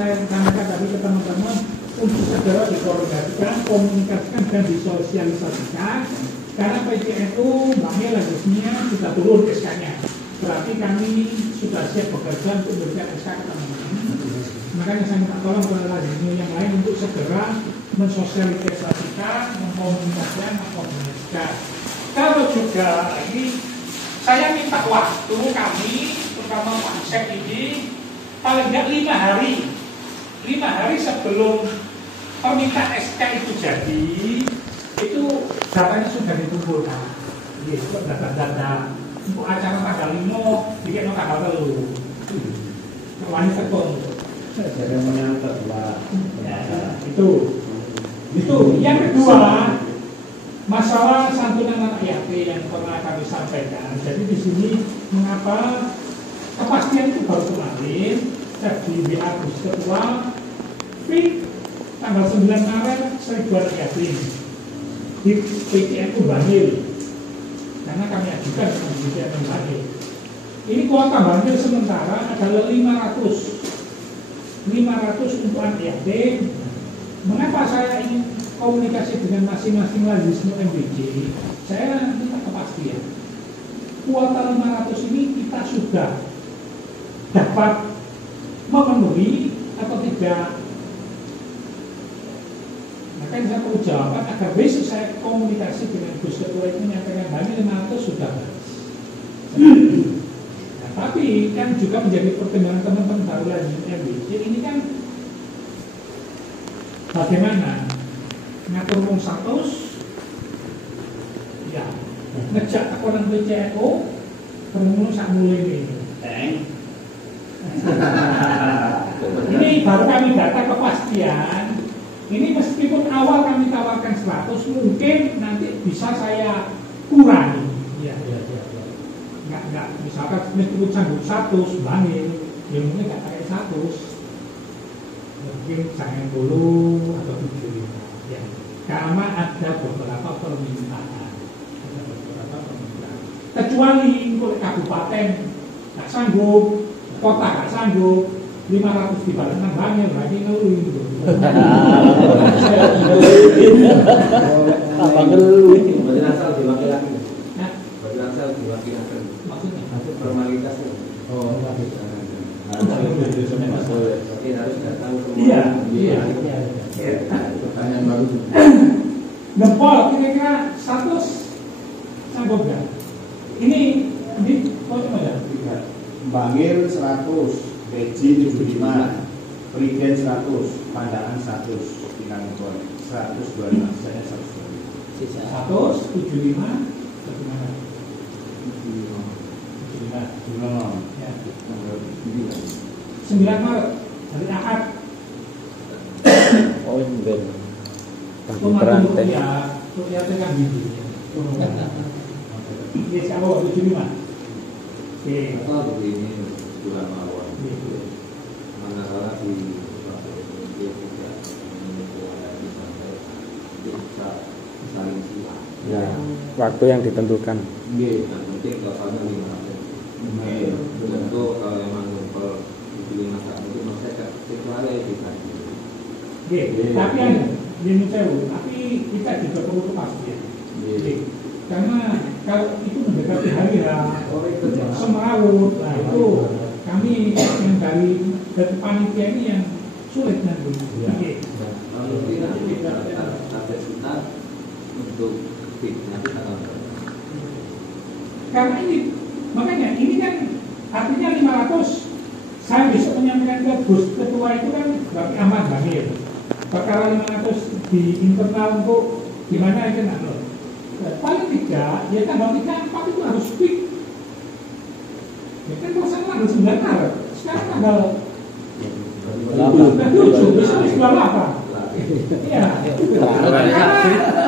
saya tanyakan tadi ke teman-teman untuk segera dikoordinasikan, komunikasikan dan disosialisasikan. Karena PCNU Bangil harusnya sudah turun SK-nya. Berarti kami sudah siap bekerja untuk memberikan SK ke teman-teman. Makanya saya minta tolong kepada lazimnya yang lain untuk segera mensosialisasikan, mengkomunikasikan, mengkomunikasikan. Kalau juga lagi saya minta waktu kami, terutama Pak Sek ini, paling tidak 5 hari. 5 hari sebelum permintaan SK itu jadi, itu datanya sudah dikumpulkan. Itu data-data untuk acara tanggal 5, bikin tanggal 3. Wani tekun. Jadi menyangkut itu. Yang kedua, masalah santunan anak yatim yang pernah kami sampaikan. Jadi di sini mengapa kepastian itu baru kemarin di WA Gus Ketua, tanggal 9 Maret 1000 anak yatim di PCNU Bangil. Karena kami ajukan ke PCNU Bangil. Ini kuota Bangil sementara adalah 500 untuk anak yatim. Mengapa saya ingin komunikasi dengan masing-masing lazisme MBJ? Saya minta kepastian. Kuota 500 ini kita sudah dapat memenuhi atau tidak? Maka saya perlu jawaban agar besok saya komunikasi dengan Gus Ketua itu menyampaikan hanya 500 sudah habis. Nah, tapi kan juga menjadi pertimbangan teman-teman baru lazisme MBJ ini kan bagaimana ngatur wong 100 ya ngejak orang PCNU bermulu sak mulai ini baru kami data kepastian. Ini meskipun awal kami tawarkan 100, mungkin nanti bisa saya kurangi ya. Enggak misalkan meskipun sanggup 100 Bangil ya mungkin enggak pakai 100, mungkin jangan dulu atau 75 ya. Karena ada beberapa permintaan. Kecuali kalau kabupaten nggak sanggup, kota nggak sanggup, 500 dibalikkan banyak berarti ngeluh gitu. Apa ngeluh? Berarti asal diwakilkan. Berarti asal diwakilkan. Maksudnya formalitasnya. Oh, Oke, harus tahu semua. Iya. Pertanyaan baru. Ngepol kira-kira 100 sanggup nggak? Ini kok cuma ya? Bangil 100, Beji 75, Prigen 100, Pandaan 100, Pinangkon 125, saya 125. 175 bagaimana? 75 ya. 9 Maret hari Ahad. Oh enggak. Perantai ya, kan gitu. Ini siapa 75? Oke. Atau begini bulan awal. Mana salah di dia tidak bisa saling silang. Ya, waktu yang ditentukan. Iya, yang penting totalnya 500. Tentu kalau memang ngumpul di 5 mungkin maksudnya kecuali bisa. Tapi ini tapi kita juga perlu kepastian. Karena kalau itu mendekati hari Semrawut, nah itu kami yang dari panitia ini yang sulit nanti. Kalau tidak ada kita untuk nanti karena ini makanya ini kan artinya 500. Saya besok menyampaikan ke Gus Ketua itu kan berarti aman Bangil. Perkara 500 di internal untuk gimana itu nak loh. Paling tidak ya tanggal 3-4 itu harus quick. Ya kan kalau tanggal 9 Maret, sekarang tanggal 7, besok 28. Iya.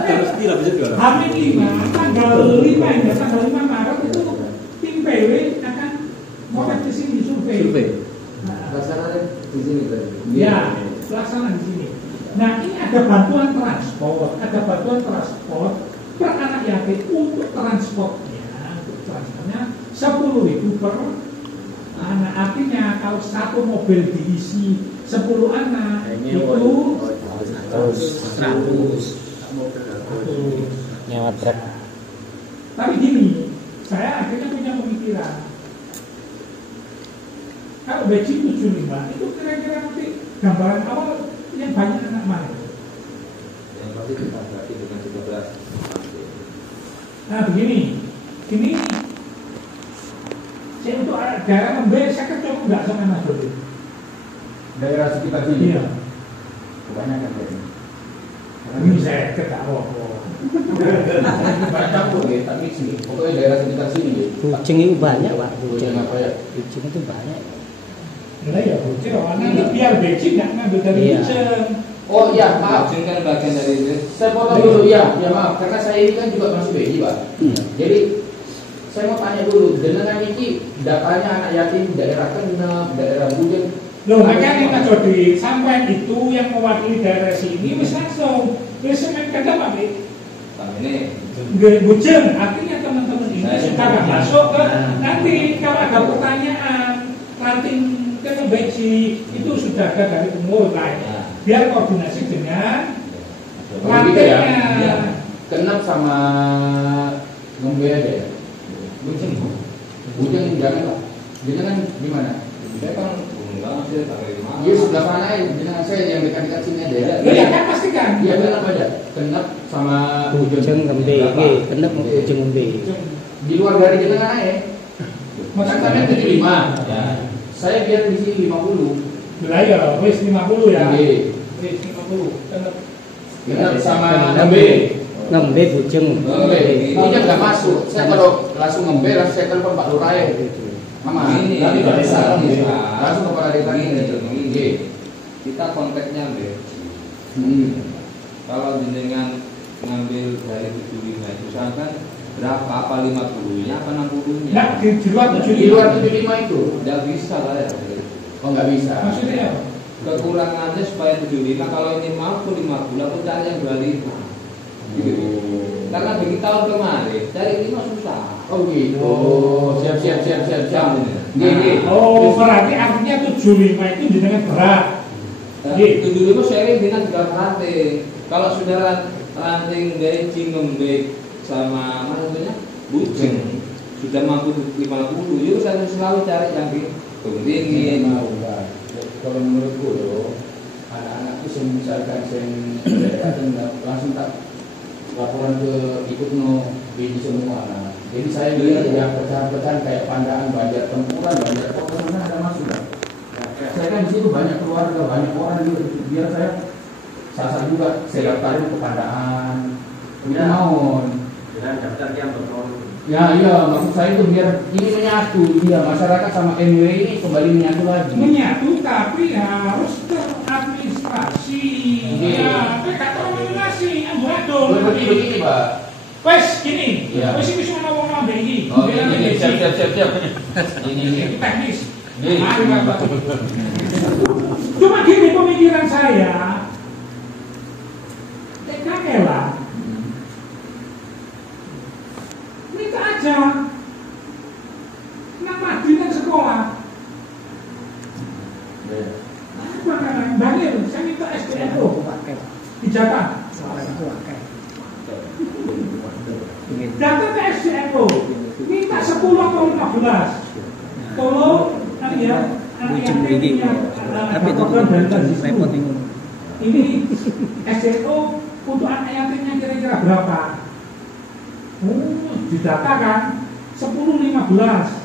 terus tidak bisa jualan. Hari 5, tanggal 5 ya, tanggal 5 Maret itu tim PW akan mau ke sini survei. Pelaksanaan di sini tadi. Ya, pelaksanaan di sini. Nah, ini ada bantuan transport per anak yatim untuk transportnya 10.000 per anak. Artinya kalau satu mobil diisi 10 anak itu 100. Nyawa truk. Tapi gini, saya akhirnya punya pemikiran. Kalau Beijing 75 itu kira-kira nanti gambaran awal yang banyak anak mana? Yang pasti kita berarti dengan 13. Nah begini, ini saya untuk daerah Lembeh saya kan cukup nggak sama Mas Dodi. Daerah sekitar sini. Iya. Kebanyakan dari. Ini saya ketawa. Banyak pun ya, tapi sini. Pokoknya daerah sekitar sini. Kucing itu banyak Pak. Kucing apa ya? Kucing itu banyak. Nah ya Kucing, nanti biar Beijing nggak ngambil dari Iya. Kucing. Oh iya, maaf. Kucing kan bagian dari itu. Saya potong dulu ya, maaf. Karena saya ini kan juga masih bayi, Pak. Jadi saya mau tanya dulu, dengan ini datanya anak yatim daerah Kenep, daerah Bujeng. Loh, makanya Mas Dodi, sampai itu yang mewakili daerah sini wis langsung wis semen kerja Pak Bi. Kami ini Bujeng, artinya teman-teman ini sudah nggak masuk ke nanti kalau ada pertanyaan ranting ke Beijing itu sudah ada dari umur lain. Biar koordinasi dengan rantingnya. Kenep sama Ngombe aja ya. Bujeng jangan Pak. Jangan gimana? saya kan enggak sih dari mana. Iya sebelah sana dengan saya yang dekat-dekat sini ada ya. Iya kan pasti kan. Iya Kenep aja. Kenep sama Kucing Ngembe, kenep kucing Ngembe. di luar dari jenengan aja. Kan kalian 75. Ya. Saya biar di sini 50. Wilayah wis 50 ya. Iya. Wis 50. Kenep sama Ngombe. Ngembe kucing. Ngombe. Ini nggak masuk. Saya kalau langsung Ngombe langsung saya telepon Pak Lurah. Mama, Ini nanti Pak Desa. ini, Langsung kepala desa ini. Iya. Kita konteksnya Beijing. Kalau jenengan ngambil dari 75 itu misalkan berapa? Apa 50-nya apa 60-nya? Nah, di luar Di luar 75 itu. Tidak bisa lah ya. Oh nggak bisa. maksudnya apa? Kekurangannya supaya 75, kalau ini mampu 50, aku cari yang 25. Gitu. Karena bagi tahun kemarin cari 5 susah. Oh gitu. Siap. Nih. Oh, berarti artinya 75 itu jenengan berat. Itu dulu sharing dengan juga ranting. Kalau sudah ranting Beijing Ngembek sama mana namanya Bujeng sudah mampu 50, yuk saya selalu cari yang ditunggingin. Kalau menurutku loh, anak-anak itu misalkan langsung tak laporan ke ikut biji semua. Jadi saya lihat yang pecahan-pecahan kayak Pandaan, Banjar Tempuran, Banjar Pokok mana ada masuk. Saya kan di situ banyak keluarga, banyak orang juga. Biar saya sasar juga, saya daftarin ke Pandaan. Itu naon. Dengan daftar yang betul. Ya iya, maksud saya itu biar ini menyatu, iya masyarakat sama NW ini kembali menyatu lagi. Menyatu tapi harus teradministrasi. Ya, kata administrasi, amburadul. Seperti begini Pak. Wes gini, Iya. wes ini semua ngomong ini. Oh ini siap. Ini. Teknis. Ini. Mari, Bapak. Cuma gini pemikiran saya. TKL lah. Minta aja. Nak Madinah sekolah. Apa kan? Banyak, saya minta SDM loh. Di Jakarta. Data ke SDM minta 10 atau 15. Tolong ya, Tapi itu program dari repot ini SDO untuk anak yatimnya kira-kira berapa? Didata kan 10-15.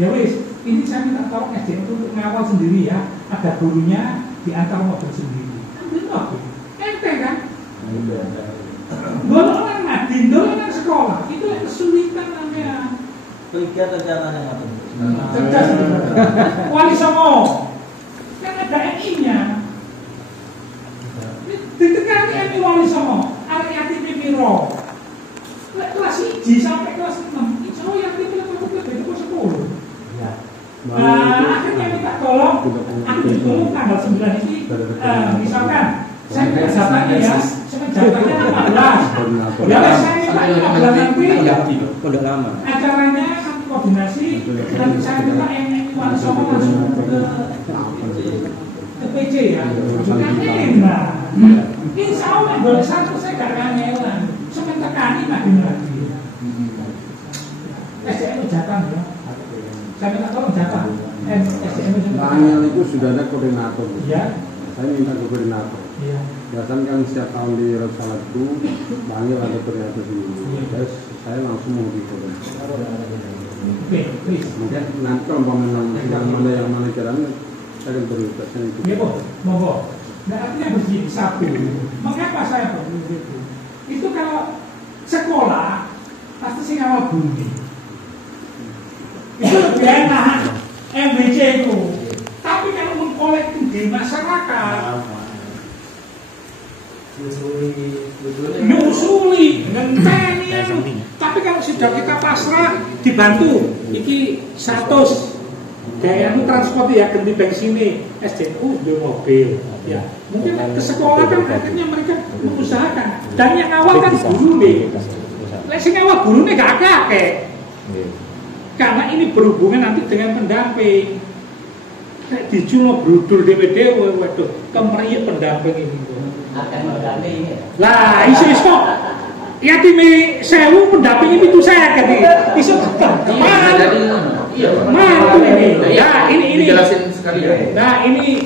Ya wis, ini saya minta tolong SDO untuk ngawal sendiri ya. Ada gurunya diantar mobil sendiri. Ambil mobil, enteng kan? Golongan Madin, golongan sekolah itu yang kesulitan namanya. Kegiatan rencananya apa? Cerdas Wali Songo kan ada MI-nya. Ditekan MI Wali Songo, anak yatim piro. Kelas 1 sampai kelas 6, insya Allah yatim itu kelas 10. Nah, akhirnya minta tolong, aku tolong tanggal 9 ini, misalkan saya minta datanya ya, datanya 14. Ya, saya minta 14 nanti udah lama. acaranya nanti koordinasi, nanti saya minta yang Wali Songo langsung ke PC ya. Bukan enak. Insya Allah boleh satu saya gak kangelan. Cuma tekani lagi. SDM jatah ya. Saya minta tolong jatah. SDM Angel itu sudah ada koordinator. Ya. Saya minta ke koordinator. Iya. Biasanya kan setiap tahun di Rasalat itu Angel ada koordinator sendiri. Terus saya langsung mau di koordinator. Please. Mungkin nanti kalau yang mana jalan saya akan prioritasnya itu. Ya, monggo. Nah, artinya begini, satu. Mengapa saya begitu? Itu kalau sekolah pasti sih ngawal bumi. Itu lebih enak. MBC itu. Tapi kalau mengkolektif di masyarakat, nyusuli, ngenteni. Tapi kalau sudah kita pasrah, dibantu. Iki 100. Kayak transport ya, ganti bensin ini, SDU di mobil. Ya, mungkin ke sekolah kan akhirnya mereka mengusahakan. Dan yang awal kan guru nih. Sing awal guru nih gak kakek. Karena ini berhubungan nanti dengan pendamping. Kayak dijual brudul dewe-dewe, waduh, kemeriah pendamping ini. Akan mendampingi ini. Lah, iso. Ya timi sewu pendamping itu saya kan iso mantu ini. Ya ini jelasin sekali ya. Nah ini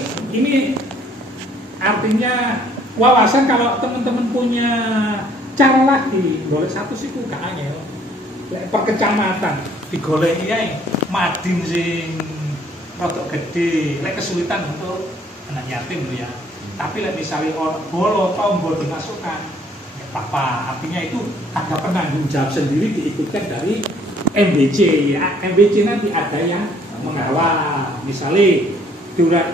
artinya wawasan kalau teman-teman punya cara lagi boleh satu sih gak angel. Per kecamatan digoleki ae madin sing rodok gede, lek kesulitan untuk anak yatim ya. Tapi lek misalnya orang bolo tombol dimasukkan apa artinya itu ada penanggung jawab sendiri diikutkan dari MBC ya. MBC nanti ada yang mengawal misalnya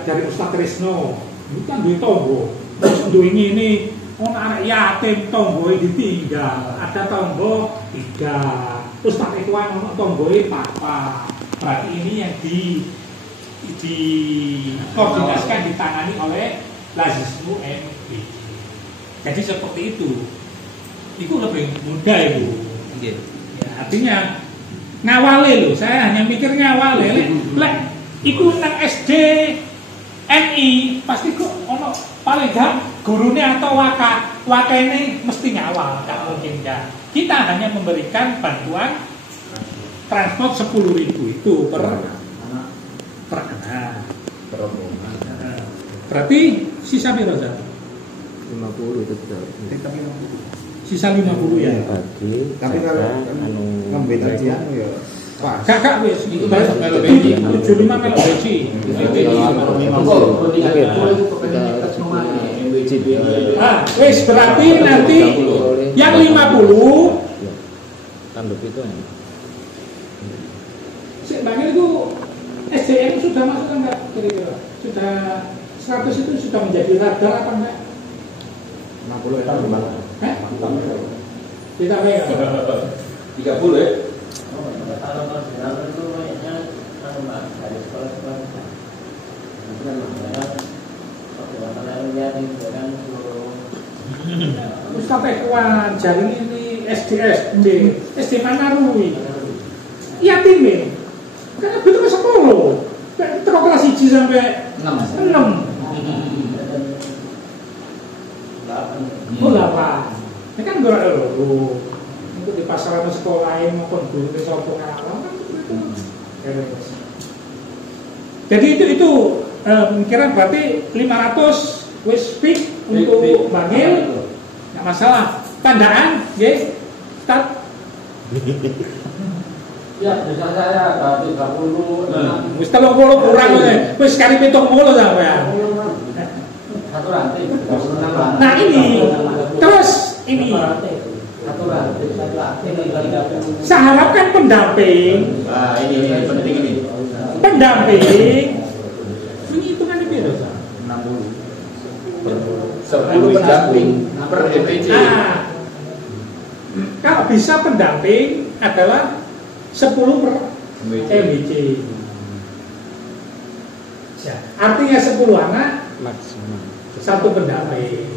dari Ustadz Trisno itu kan duit tombo duit ini anak yatim tombo ditinggal ada tombo 3 Ustadz Ikhwan tombo papa berarti ini yang di koordinasikan ditangani oleh Lazismu MBC. Jadi seperti itu lebih mudah itu. Ya, artinya ngawale loh. Saya hanya mikir ngawale. Lek iku nang SD NI pasti kok ono paling gak gurunya atau wakene mesti ngawal, gak mungkin ya. Kita hanya memberikan bantuan transport 10.000 itu per anak. Berarti sisa piro Zat? 50 itu sisa 50 ya. Tapi kalau ngambil aja ya kakak wis itu 75 melok beci. Wis berarti nanti yang 50 tambah itu ya. Sik bangil itu SDM sudah masuk enggak kira-kira? Sudah 100 itu sudah menjadi radar apa enggak? 60 itu gimana? Tidak baik. 30 ya? Ustaz Ikhwan jaring ini SD mana Rui? Yatim nih. Karena betul sekolah. Terus kelas 1 sampai 6. Apa? Ini kan gak ada untuk di pasaran sekolahin maupun guru di sopo ngawal kan itu. Jadi itu kira berarti 500 wis speak untuk bangil nggak masalah. Tandaan, ya, start. Ya, bisa saya 30. Wis 30 kurang wis sekali 70 sampean. Satu rantai. Nah ini terus ini saya harapkan pendamping. Nah ini penting ini. Pendamping ini hitungan lebih loh. 10 pendamping per DPC. Kalau bisa pendamping adalah 10 per MBC. Artinya 10 anak maksimal 1 pendamping.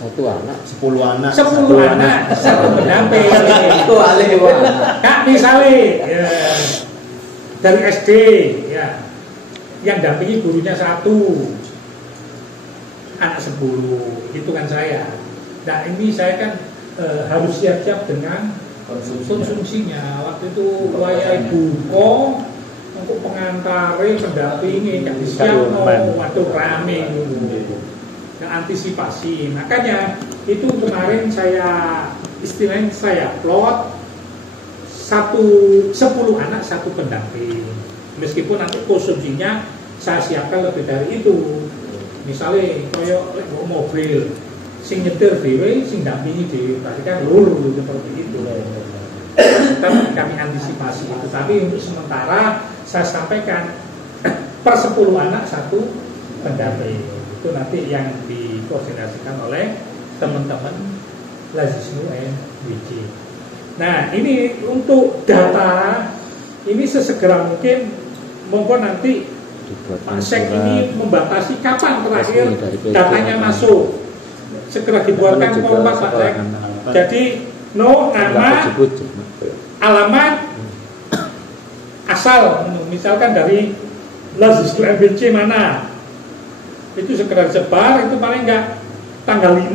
Satu anak. 10 anak. 10 anak, satu pendamping. Itu alih Kak misalnya ya, dari SD ya, yang dampingi gurunya 1, anak 10, hitungan saya. Nah ini saya kan harus siap-siap dengan konsumsinya. Waktu itu waya buko untuk pengantare, pendampingi, nggak disiap, waktu rame gitu. Nah, antisipasi. Makanya itu kemarin istilahnya saya plot 10 anak 1 pendamping. Meskipun nanti konsumsinya saya siapkan lebih dari itu. Misalnya koyo mobil sing nyetir dhewe, sing dampingi dhewe, berarti kan luru seperti itu. Kami antisipasi itu. Tapi untuk sementara saya sampaikan per 10 anak 1 pendamping. Itu nanti yang dikoordinasikan oleh teman-teman Lazisnu NWC. Nah ini untuk data ini sesegera mungkin, monggo nanti Pak Sek ini membatasi kapan terakhir datanya masuk, segera dibuatkan format Pak Sek. Jadi nama, alamat, asal, misalkan dari Lazisnu NWC mana, itu segera disebar. Itu paling enggak tanggal 5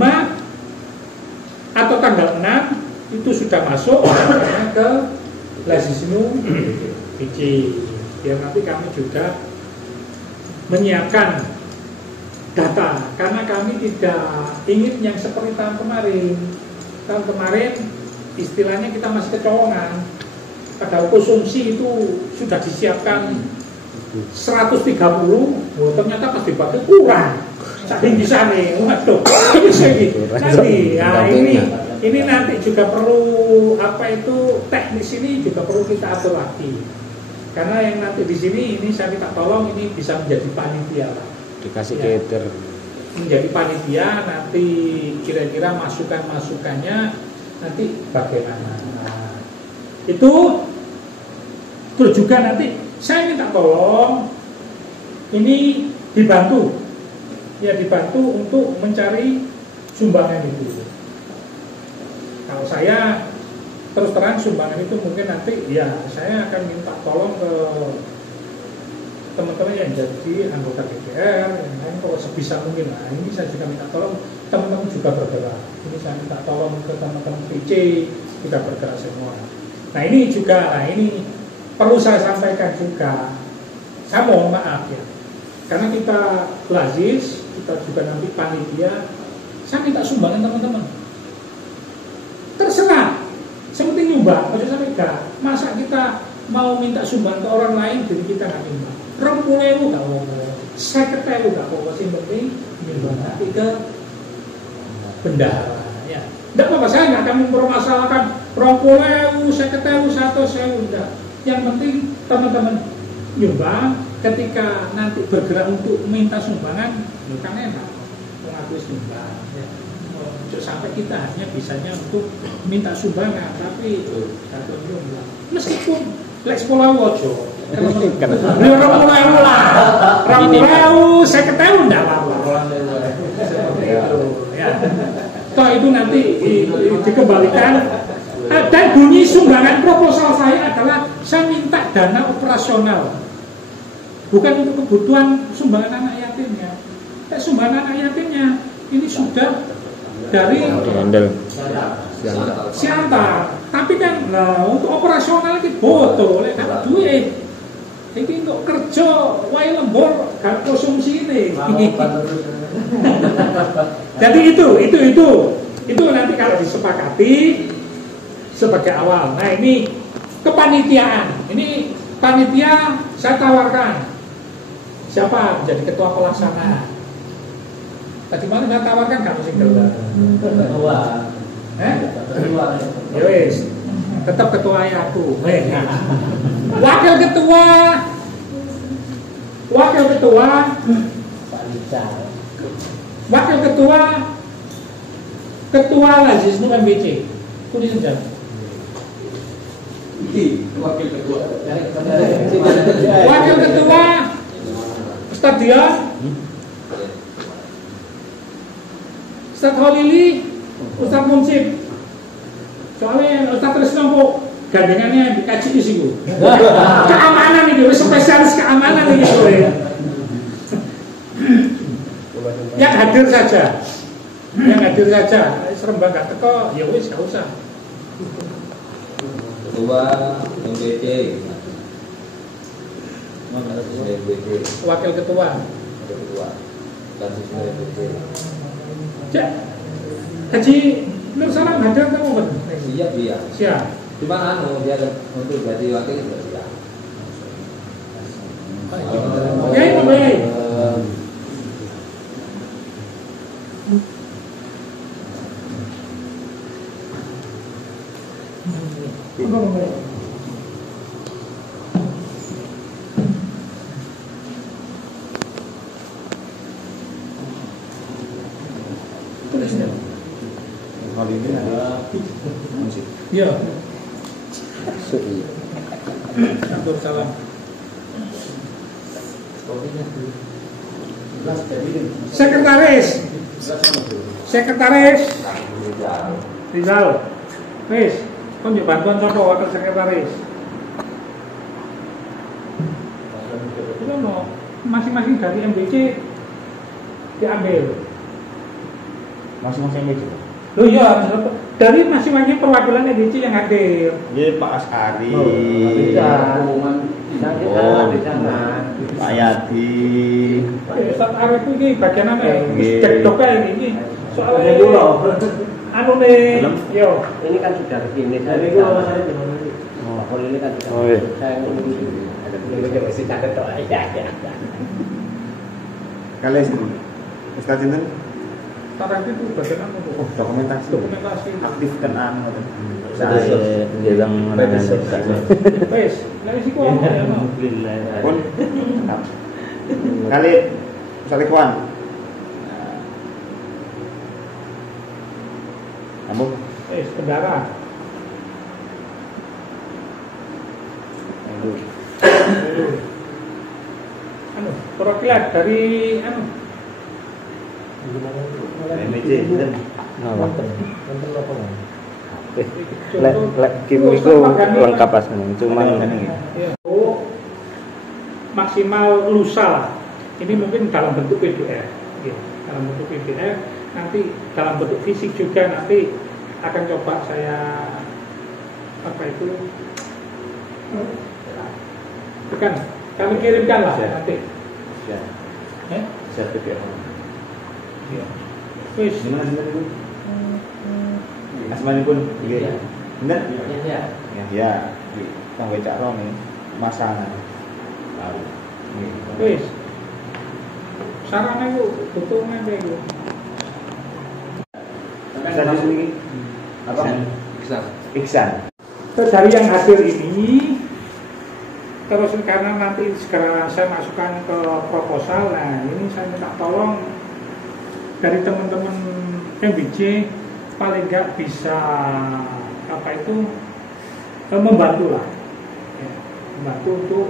atau tanggal 6 itu sudah masuk ke Lazisnu NWC. Biar nanti kami juga menyiapkan data, karena kami tidak ingin yang seperti tahun kemarin. Tahun kemarin istilahnya kita masih kecolongan, padahal konsumsi itu sudah disiapkan 130, ternyata pas dibagi kurang. Saking bisa nih, waduh, nanti, ya ini nanti juga perlu teknis ini juga perlu kita atur lagi. Karena yang nanti di sini ini saya minta tolong ini bisa menjadi panitia lah. Dikasih ya, cater. Menjadi panitia nanti kira-kira masukannya nanti bagaimana. Nah, itu terus juga nanti saya minta tolong ini dibantu untuk mencari sumbangan itu. Kalau saya terus terang sumbangan itu mungkin nanti ya saya akan minta tolong ke teman-teman yang jadi anggota DPR yang lain, kalau sebisa mungkin. Nah ini saya juga minta tolong teman-teman juga bergerak. Ini saya minta tolong ke teman-teman PC juga bergerak semua. Nah ini juga, ini perlu saya sampaikan juga, saya mohon maaf ya, karena kita Lazis, kita juga nanti panitia, saya minta sumbangan teman-teman. Terserah, seperti nyumbang, maksud saya enggak. Masa kita mau minta sumbangan ke orang lain, jadi kita nggak nyumbang. 20.000 nggak apa-apa, 50.000 nggak apa-apa, sih penting nyumbang nanti ke bendahara. Ya, tidak apa-apa, saya nggak akan mempermasalahkan 20.000, 50.000, 100.000, enggak. Yang penting teman-teman nyumbang, ketika nanti bergerak untuk minta sumbangan, bukan enak mengakui sumbang. Ya. Sampai kita hanya bisanya untuk minta sumbangan, tapi satu nyumbang. Meskipun lek sekolah wojo, Ramu lah, saya ketahui enggak apa-apa. Seperti itu. Ya. Toh itu nanti dikembalikan. Dan bunyi sumbangan proposal saya adalah saya minta dana operasional, bukan untuk kebutuhan sumbangan anak yatimnya. Sumbangan anak yatimnya ini sudah dari Siantar, tapi kan untuk operasional itu bodoh, lek dapat duit. Ini untuk kerja, wae lembur, gak konsumsi ini. Jadi itu nanti kalau disepakati sebagai awal. Nah ini kepanitiaan. Ini panitia saya tawarkan. Siapa menjadi ketua pelaksana? Tadi malam saya tawarkan kamu sih ketua. Ya wis, tetap ketua aku. Wakil ketua Lazisnu NWC. Kudi sudah. Wakil ketua stadion Ustaz Holili, Ustaz Munsib. Soalnya Ustaz Trisno kok gandengannya dikaji di situ. Keamanan itu, spesialis keamanan itu. Yang hadir saja. Yang hadir saja. Serembang gak teko, ya wis gak usah. Ketua MBC. Wakil ketua. Ketua. Kasus MBC. Cek. Haji Nur Salam hadir kamu kan? Siap dia. Siap. Cuma dia untuk jadi wakil tidak siap. Oke, baik. Hal ini adalah musik. Iya. Nur Salam. Sekretaris Rizal. Wis, kon yo bantuan sapa wakil sekretaris. Itu mau masing-masing dari MBC diambil. Masing-masing itu. Loh iya, dari masing-masing perwakilan MBC yang hadir. Jadi Pak Askari, Di sana. Pak Yadi, Ustaz Arif ini bagian apa ya? Nggih. Cekdoknya ini. Soalnya anu nih, yo. Ini kan sudah begini. Dari itu kalau ini kan sudah. Oh, iya. Saya ini masih catat doa ya. kalian Ustaz Jinten, Sekarang itu bagian anu tuh. dokumentasi aktifkan anu. Saya bilang Wes, lagi sih kok ya no. Pun kali Ustaz Ikhwan. Kamu Wes, kendara. Anu, perwakilan dari anu. MBC Jinten. Kim itu lengkap aslinya, cuman Ya. Oh, maksimal lusa lah. Ini mungkin dalam bentuk PDF, ya, dalam bentuk PDF. Nanti dalam bentuk fisik juga nanti akan coba saya apa itu? Bukan, kami kirimkan lah Ya. nanti. Ya, Eh? siap PPR. Ya. Wis. Gimana Jinten Bu? Asmani pun, iya. Bener? Ya. Ya, Kang Becak Roni, Masana. Tahu. Wis. Sarane ku butuh ngene ku. Bisa di sini. Apa? Bisa. Iksan. Dari yang hadir ini terus karena nanti segera saya masukkan ke proposal. Nah ini saya minta tolong dari teman-teman MBC paling nggak bisa apa itu membantu lah, ya, membantu untuk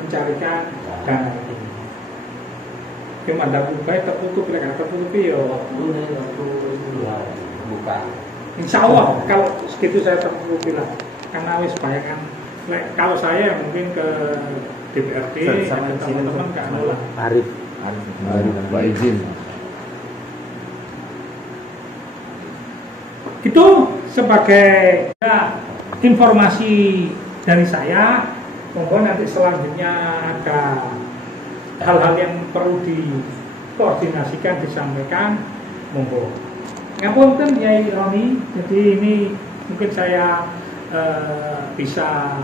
mencarikan dana ini. Cuma ada baik tertutup, tidak tertutup yo. Buka. Insya Allah kalau segitu saya tertutupi lah, karena wis bayangkan kalau saya mungkin ke DPRD Sama ada sini, teman-teman nggak nolak. Arif Pak izin. Itu sebagai ya, informasi dari saya. Monggo nanti selanjutnya ada hal-hal yang perlu dikoordinasikan, disampaikan, monggo. Ngapunten Yai Roni, jadi ini mungkin saya bisa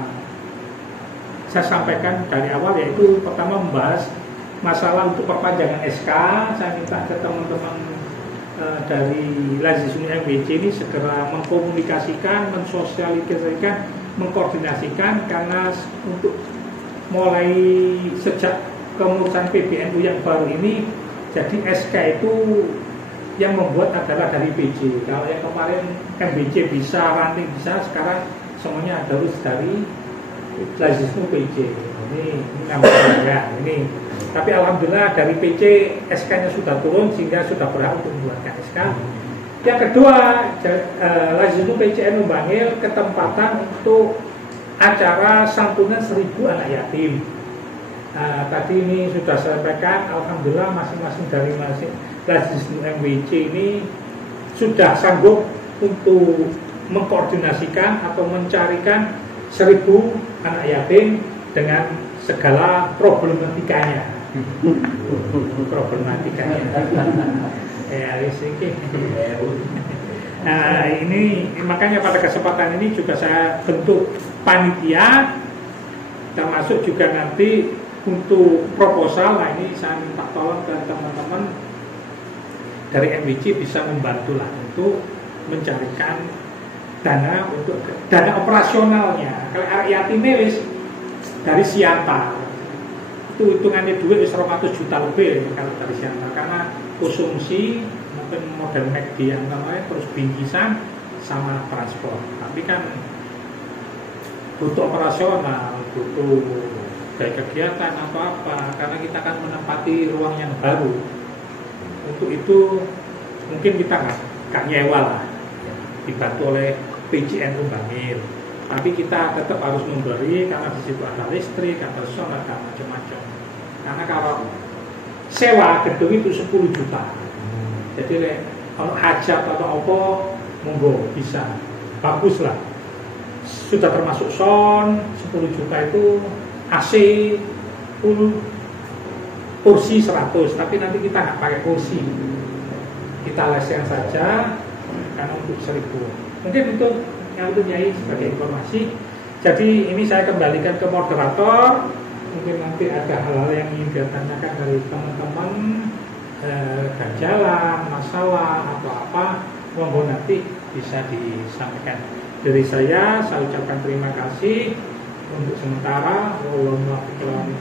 saya sampaikan dari awal, yaitu pertama membahas masalah untuk perpanjangan SK. Saya minta ke teman-teman dari Lazis MBC ini segera mengkomunikasikan, mensosialisasikan, mengkoordinasikan, karena untuk mulai sejak kemurusan PBNU yang baru ini, jadi SK itu yang membuat adalah dari PJ. Kalau yang kemarin MBC bisa, ranting bisa, sekarang semuanya harus dari Lazis PJ. ini namanya ini. Tapi alhamdulillah dari PC SK-nya sudah turun sehingga sudah berhak untuk membuatkan SK. Yang kedua, Lazinu PCNU Bangil ketempatan untuk acara santunan 1000 anak yatim. Tadi ini sudah saya sampaikan, alhamdulillah masing-masing dari Lazinu MWC ini sudah sanggup untuk mengkoordinasikan atau mencarikan 1000 anak yatim dengan segala problematikanya. Nah, ini makanya pada kesempatan ini juga saya bentuk panitia, termasuk juga nanti untuk proposal. Nah, ini saya minta tolong ke teman-teman dari MWC bisa membantu lah untuk mencarikan dana untuk dana operasionalnya. Kalau anak yatim wis dari Sianta itu hitungannya duit 100 juta lebih kalau dari Sianta, karena konsumsi mungkin model McD yang namanya terus bingkisan sama transport. Tapi kan butuh operasional, butuh kayak kegiatan atau apa, karena kita akan menempati ruang yang baru. Untuk itu mungkin kita nggak nyewa lah, dibantu oleh PCNU Bangil. Tapi kita tetap harus memberi karena di situ ada listrik, ada solar, ada macam-macam. Karena kalau sewa gedung itu 10 juta. Jadi kalau hajat atau apa, monggo bisa, bagus lah. Sudah termasuk sound 10 juta itu, AC full, kursi 100. Tapi nanti kita nggak pakai kursi, kita lesen saja karena untuk 1000. Mungkin untuk yang itu Nyai sebagai informasi. Jadi ini saya kembalikan ke moderator. Mungkin nanti ada hal-hal yang ingin ditanyakan dari teman-teman, ganjalan, masalah atau apa, monggo nanti bisa disampaikan. Dari saya ucapkan terima kasih untuk sementara.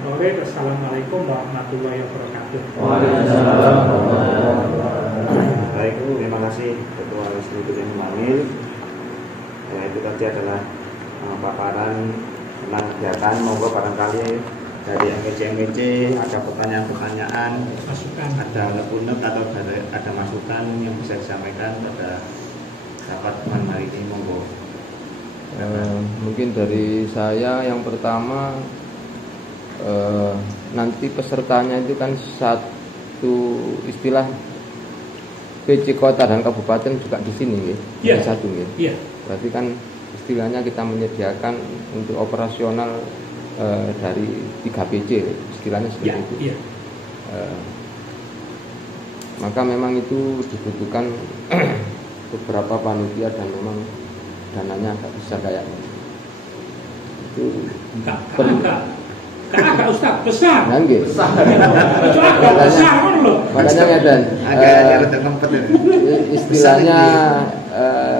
Wassalamualaikum warahmatullahi wabarakatuh. Baik, terima kasih Ketua Lazinu PCNU Bangil. Itu tadi adalah paparan tentang kegiatan. Monggo barangkali dari MWC ada pertanyaan-pertanyaan, ada unek-unek atau ada masukan yang bisa disampaikan pada rapat teman hari ini. Monggo. Mungkin dari saya yang pertama, nanti pesertanya itu kan satu istilah PC kota dan kabupaten juga di sini, ya. Satu, ya. Berarti kan istilahnya kita menyediakan untuk operasional dari 3 PC, istilahnya seperti itu. Ya. Maka memang itu dibutuhkan beberapa panitia dan memang dananya agak besar kayaknya. Itu agak Ustaz besar. Nggih. Besar. Agak besar kan lho. Makanya ya dan istilahnya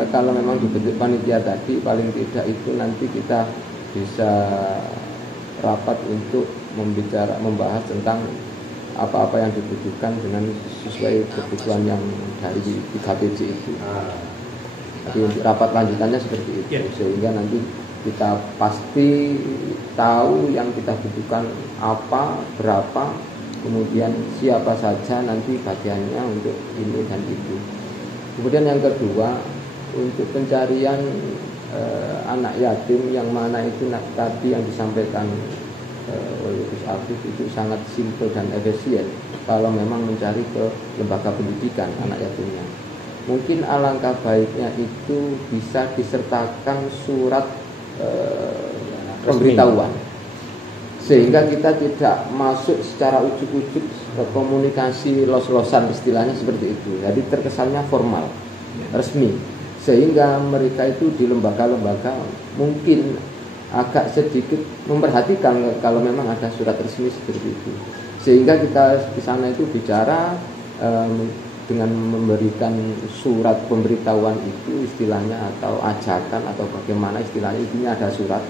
kalau memang dibentuk panitia tadi paling tidak itu nanti kita bisa rapat untuk membahas tentang apa-apa yang dibutuhkan dengan sesuai kebutuhan yang dari 3 PC itu. Jadi untuk rapat lanjutannya seperti itu, sehingga nanti kita pasti tahu yang kita butuhkan apa, berapa, kemudian siapa saja nanti bagiannya untuk ini dan itu. Kemudian yang kedua, untuk pencarian anak yatim yang mana itu tadi yang disampaikan oleh Gus Afif itu sangat simpel dan efisien kalau memang mencari ke lembaga pendidikan anak yatimnya. Mungkin alangkah baiknya itu bisa disertakan surat pemberitahuan, sehingga kita tidak masuk secara ujuk-ujuk ke komunikasi los-losan, istilahnya seperti itu. Jadi terkesannya formal, resmi, sehingga mereka itu di lembaga-lembaga mungkin agak sedikit memperhatikan kalau memang ada surat resmi seperti itu, sehingga kita di sana itu bicara dengan memberikan surat pemberitahuan itu istilahnya atau ajakan atau bagaimana istilahnya, intinya ada surat.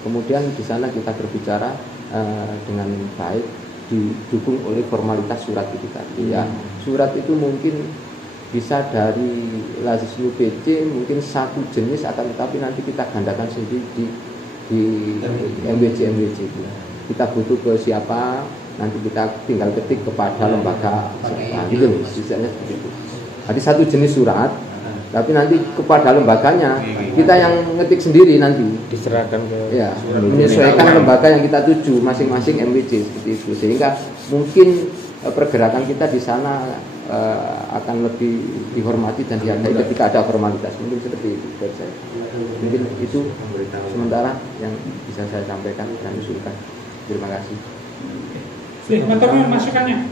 Kemudian di sana kita berbicara dengan baik, didukung oleh formalitas surat itu tadi. Ya, surat itu mungkin bisa dari Lazinu PC mungkin satu jenis, akan tetapi nanti kita gandakan sendiri di MWC itu. kita butuh ke siapa, nanti kita tinggal ketik kepada lembaga gitu, sisanya seperti itu. Jadi satu jenis surat, tapi nanti kepada lembaganya kita yang ngetik sendiri nanti, diserahkan ke ya, menyesuaikan lembaga yang kita tuju masing-masing MWC seperti itu, sehingga mungkin pergerakan kita di sana akan lebih dihormati dan dihargai ketika ada formalitas, mungkin seperti itu buat saya. Mungkin itu sementara yang bisa saya sampaikan dan usulkan. Terima kasih. Teman-teman masukannya.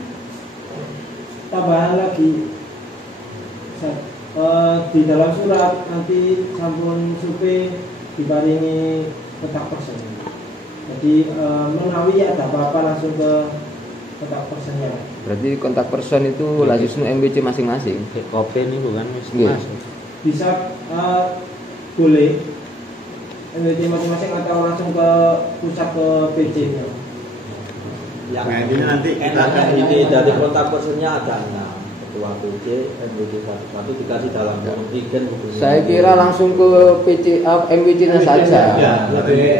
Tambahan lagi, di dalam surat nanti sampun supe diparingi kontak person. Jadi menawi ada apa-apa langsung ke kontak personnya. Berarti kontak person itu Lazisnu MWC masing-masing. kopi ini bukan Iya. Bisa boleh MWC masing-masing atau langsung ke pusat ke PC-nya. Yang intinya nanti kita akan ini dari kontak personnya ada 6 ketua PC, MWC satu dikasih dalam kontigen. Saya kira langsung ke PC MWC-nya saja. Ya,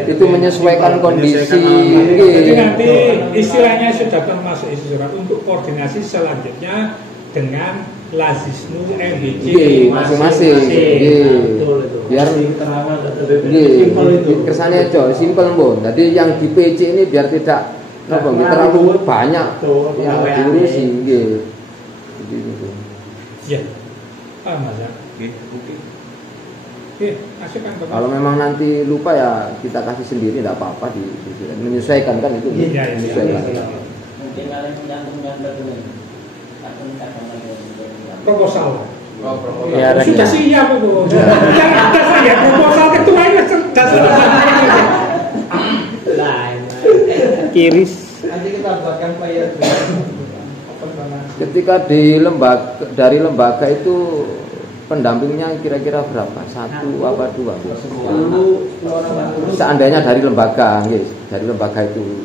Itu menyesuaikan kondisi. Jadi nanti istilahnya sudah termasuk isi surat untuk koordinasi selanjutnya dengan Lazisnu MWC Masing-masing. Biar kesannya simpel Mbon. Jadi yang di PC ini biar tidak terlalu banyak yang diurusi. Ya, Mas ya. Oke, masukkan ke. Kalau memang nanti lupa ya kita kasih sendiri, tidak apa-apa menyesuaikan kan itu. Iya. Menyesuaikan. Mungkin kalian menyantumkan dulu. Proposal. Ya, Sudah siap itu. Yang ada saya proposal ketuanya cerdas. kiris. Nanti kita buatkan player. Ketika dari lembaga itu pendampingnya kira-kira berapa? 1 apa 2? Seandainya dari lembaga, dari lembaga itu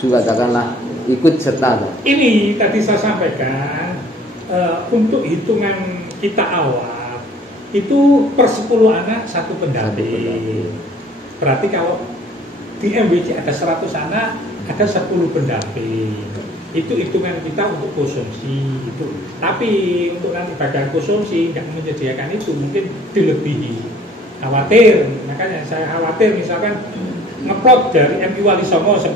7 katakanlah ikut serta. Ini tadi saya sampaikan untuk hitungan kita awal itu per 10 anak 1 pendamping. Berarti kalau di MWC ada 100 anak ada 10 pendamping. Itu hitungan kita untuk konsumsi itu. Tapi untuk nanti bagian konsumsi tidak menyediakan itu mungkin dilebihi. Khawatir, makanya saya khawatir misalkan ngeplot dari MI Wali Songo 10,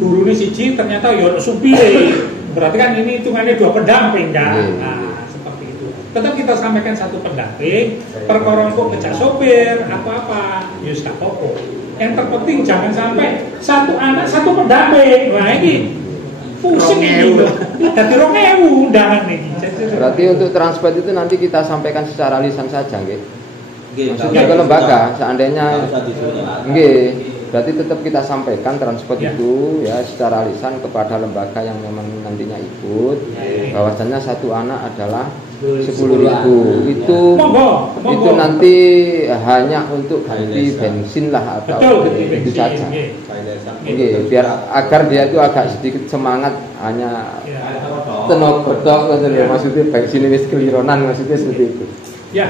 guru ini siji ternyata ya supir. Berarti kan ini hitungannya 2 pendamping kan. Nah, seperti itu. Tetap kita sampaikan 1 pendamping, perkara kok ngejak sopir apa-apa, ya gak apa-apa. Yang terpenting jangan sampai 1 anak 1 pendamping. Nah ini pusing gitu. Jadi 2.000 undangan nih. Berarti untuk transport itu nanti kita sampaikan secara lisan saja, nggih. Maksudnya ke lembaga, seandainya berarti tetap kita sampaikan transport itu ya secara lisan kepada lembaga yang memang nantinya ikut, bahwasannya 1 anak adalah 10.000. Itu nanti hanya untuk ganti bensin lah atau itu saja. Biar agar dia itu agak sedikit semangat, hanya tenok bedok maksudnya bensin wis kelironan, maksudnya seperti itu. Ya.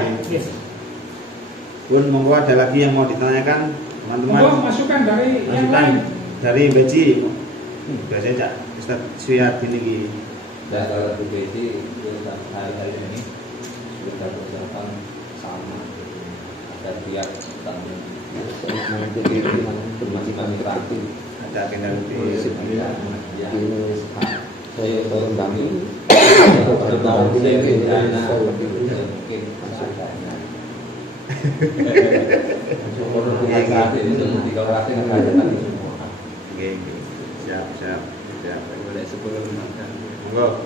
Bun, monggo ada lagi yang mau ditanyakan teman-teman. Monggo masukan dari yang lain. Dari Beci. Biasanya Cak Ustaz Suyat ini. Dan kalau di BC hari-hari ini sudah persiapan sama ada pihak tanggung masih kami terakhir ada agenda lebih saya turun kami siap boleh sebelum monggo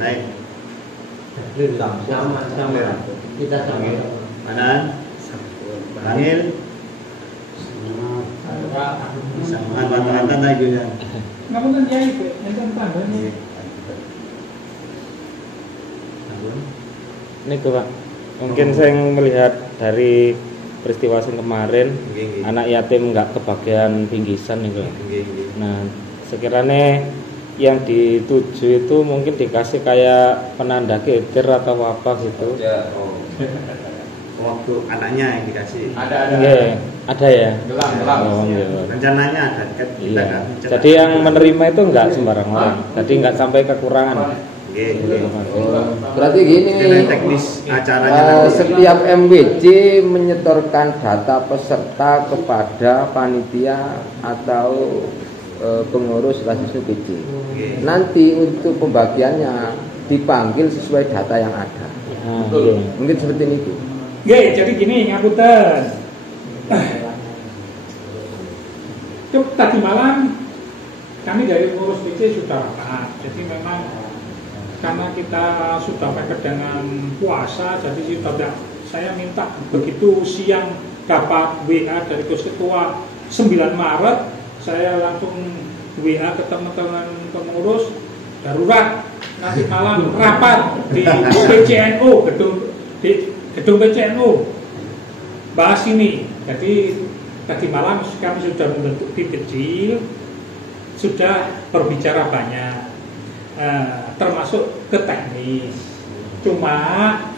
naik sama kita sama mana Bangil sama mantan naik juga Namun kan ya itu yang tentang ini. Ini Pak, mungkin saya melihat dari peristiwa yang kemarin anak yatim nggak kebagian bingkisan nih Pak. Nah, sekiranya yang dituju itu mungkin dikasih kayak penanda getir atau apa gitu. waktu anaknya yang dikasih. Ada. Ada ya. Gelang. Oh, iya. Rencananya ada kan kita Iya. kan. Jadi yang menerima itu enggak sembarang orang. Jadi enggak sampai kekurangan. Berarti gini, teknis acaranya setiap MWC menyetorkan data peserta kepada panitia atau pengurus Lazisnu PJ. Nanti untuk pembagiannya dipanggil sesuai data yang ada. Mungkin seperti itu. Jadi gini, ngapunten. Tadi malam kami dari pengurus PJ sudah rapat. Jadi memang karena kita sudah mepet dengan puasa, jadi saya minta begitu siang dapat WA dari Ketua 9 Maret, saya langsung WA ke teman-teman pengurus darurat nanti malam rapat di PCNU, gedung PCNU bahas ini. Jadi tadi malam kami sudah membentuk tim kecil, sudah berbicara banyak. Termasuk ke teknis. Cuma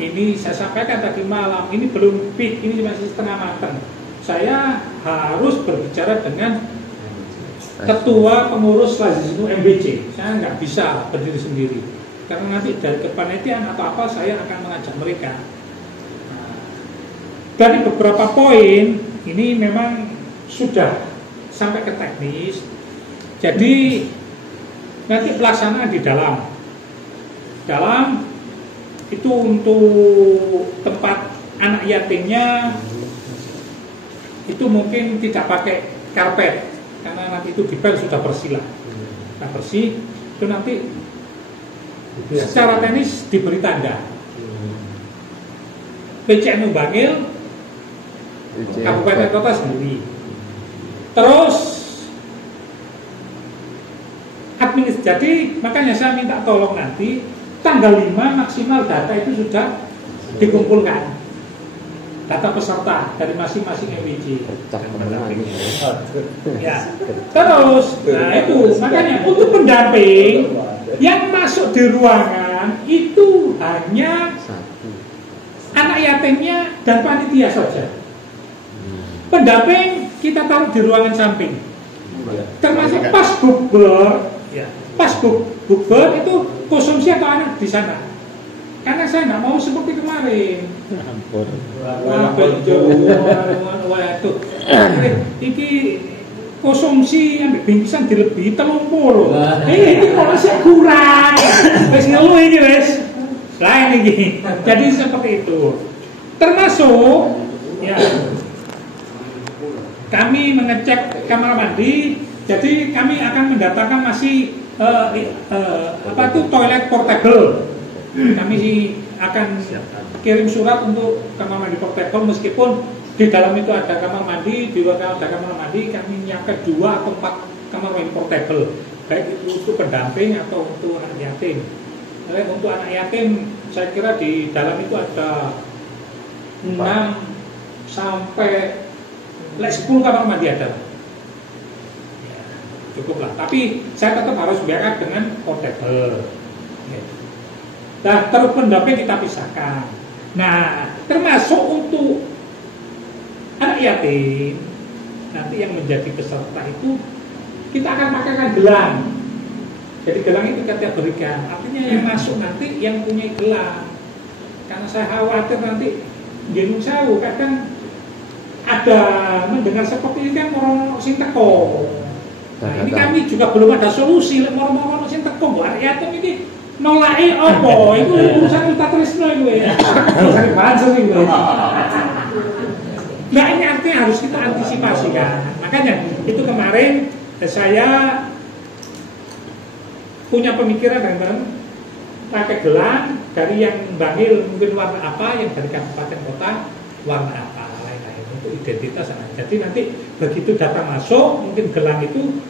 ini saya sampaikan tadi malam, ini belum fit, ini masih setengah matang. Saya harus berbicara dengan ketua pengurus Lazisnu MBC. Saya nggak bisa berdiri sendiri, karena nanti dari kepanitiaan atau apa saya akan mengajak mereka. Dari beberapa poin ini memang sudah sampai ke teknis. Jadi nanti pelaksanaan di dalam itu untuk tempat anak yatimnya itu mungkin tidak pakai karpet karena nanti itu dipel sudah bersih lah, bersih itu nanti secara teknis diberi tanda PCNU Bangil Kabupaten Kota sendiri. Terus jadi makanya saya minta tolong nanti tanggal 5 maksimal data itu sudah dikumpulkan, data peserta dari masing-masing MWC. Ya. Terus, nah itu makanya untuk pendamping yang masuk di ruangan itu hanya anak yatimnya dan panitia saja. Pendamping kita taruh di ruangan samping, termasuk pas bukber. Pas bukber itu konsumsi atau anak di sana, karena saya nggak mau seperti kemarin. Iki konsumsi ambil bingkisan dilebihi 30. Ini kalau saya kurang, wes ngeluh ini wes. Lain ini. Jadi seperti itu. Termasuk ya kami mengecek kamar mandi. Jadi kami akan mendatangkan masih toilet portable. Kami akan kirim surat untuk kamar mandi portable, meskipun di dalam itu ada kamar mandi, di luar ada kamar mandi, kami menyiapkan 2 atau 4 kamar mandi portable, baik itu untuk pendamping atau untuk anak yatim. Untuk anak yatim, saya kira di dalam itu ada 6 sampai 10 kamar mandi ada. Cukup lah, tapi saya tetap harus backup dengan portable. Nah, terus pendamping kita pisahkan. Nah, termasuk untuk anak yatim nanti yang menjadi peserta itu kita akan pakaikan gelang. Jadi gelang itu kita berikan. Artinya yang masuk nanti yang punya gelang. Karena saya khawatir nanti gendung sawu kadang ada mendengar seperti ini kan orang sing teko. Nah, ini kami juga belum ada solusi. Moro-moro sing teko mbok yatim iki nolake apa? Itu urusan kita tresno iku ya. Urusan bahasa iku. Nah, ini artinya harus kita antisipasi kan. Makanya itu kemarin saya punya pemikiran dengan pakai gelang dari yang Bangil mungkin warna apa, yang dari kabupaten kota warna apa, lain-lain untuk identitas. Jadi nanti begitu data masuk, mungkin gelang itu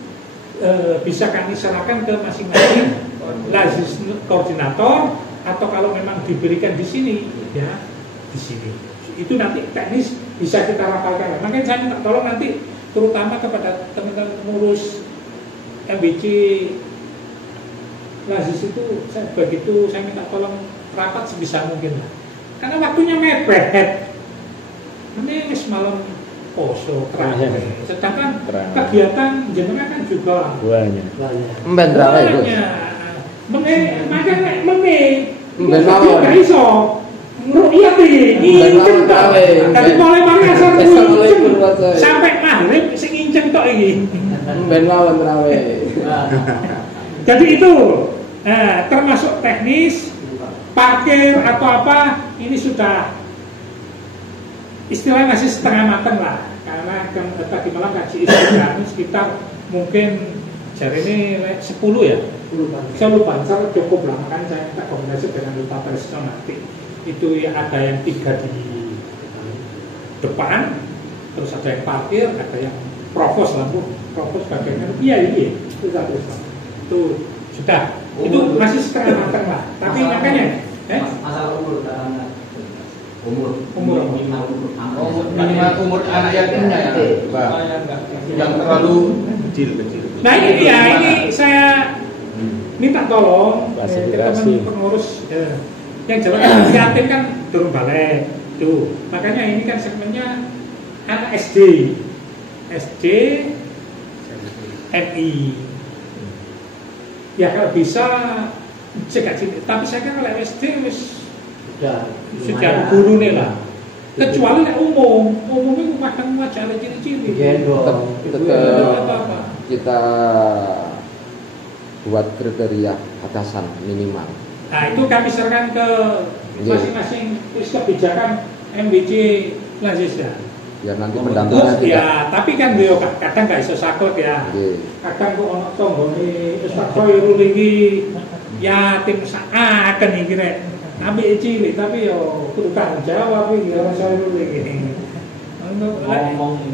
bisa kami serahkan ke masing-masing Lazisnu koordinator, atau kalau memang diberikan di sini, ya di sini. Itu nanti teknis bisa kita rapalkan. Makanya saya minta tolong nanti terutama kepada teman-teman pengurus MBC Lazis itu, saya minta tolong rapat sebisa mungkin lah. Karena waktunya mepet. ini malam poso terakhir. Sedangkan Terang. kegiatan jenengan kan juga Banyak. Mben rawe itu. Makanya Mben itu mawon. gak iso ngruyati nginceng tok. Dadi mulai mari asal nginceng sampai maghrib sing nginceng tok iki. Mben mawon rawe. Jadi itu termasuk teknis parkir atau apa ini sudah istilahnya masih setengah matang lah, karena tadi malam kaji istilah sekitar mungkin jari ini 10 ya, saya lupa, saya cukup lah, makanya saya minta kombinasi dengan lupa presiden nanti. Itu ya, ada yang 3 di depan, terus ada yang parkir, ada yang provos lampu, provos bagiannya, iya itu satu, itu sudah, itu masih setengah matang lah, tapi makanya masalah umur karena umur Minimal umur anak yatimnya ya, Pak. Yang terlalu kecil. Nah ini dia, ini saya minta tolong teman pengurus yang jelas yatim kan turun balik tuh, makanya ini kan segmennya anak SD, MI. Ya kalau bisa cek, tapi saya kan kalau SD sudah guru nih lah. Kecuali nek umumnya kadang wajah ciri-ciri. Tetap kita buat kriteria batasan minimal. Nah itu kami serahkan ke masing-masing kebijakan MBC Lazisya. Biar nanti pendampingnya tidak. Ya, tapi kan dia kadang nggak iso saklek ya. Kadang kok ono tonggone Ustaz Khairul iki yatim saken iki rek. Ambil cilik tapi yo kudu tanggung jawab iki ora Khairul iki.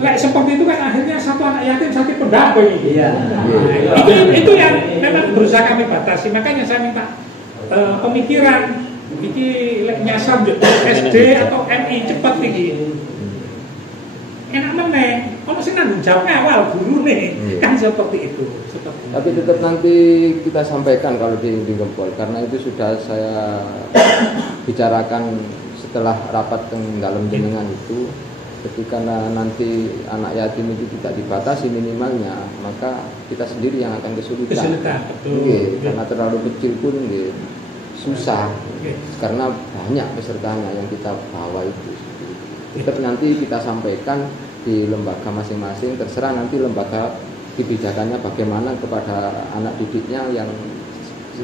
Lek seperti itu kan akhirnya satu anak yatim sakit pendamping iki. Iya. Itu yang memang berusaha kami batasi. Makanya saya minta pemikiran iki lek nyasar SD atau MI cepat iki. Enak meneh, kalau sih nanggung jawab awal guru nih, kan seperti itu. Tapi tetap nanti kita sampaikan kalau di Gempol, karena itu sudah saya bicarakan setelah rapat dalam jenengan itu. Ketika nanti anak yatim itu tidak dibatasi minimalnya, maka kita sendiri yang akan kesulitan. Karena terlalu kecil pun susah, karena banyak pesertanya yang kita bawa itu. Tetap nanti kita sampaikan di lembaga masing-masing, terserah nanti lembaga kebijakannya bagaimana kepada anak didiknya yang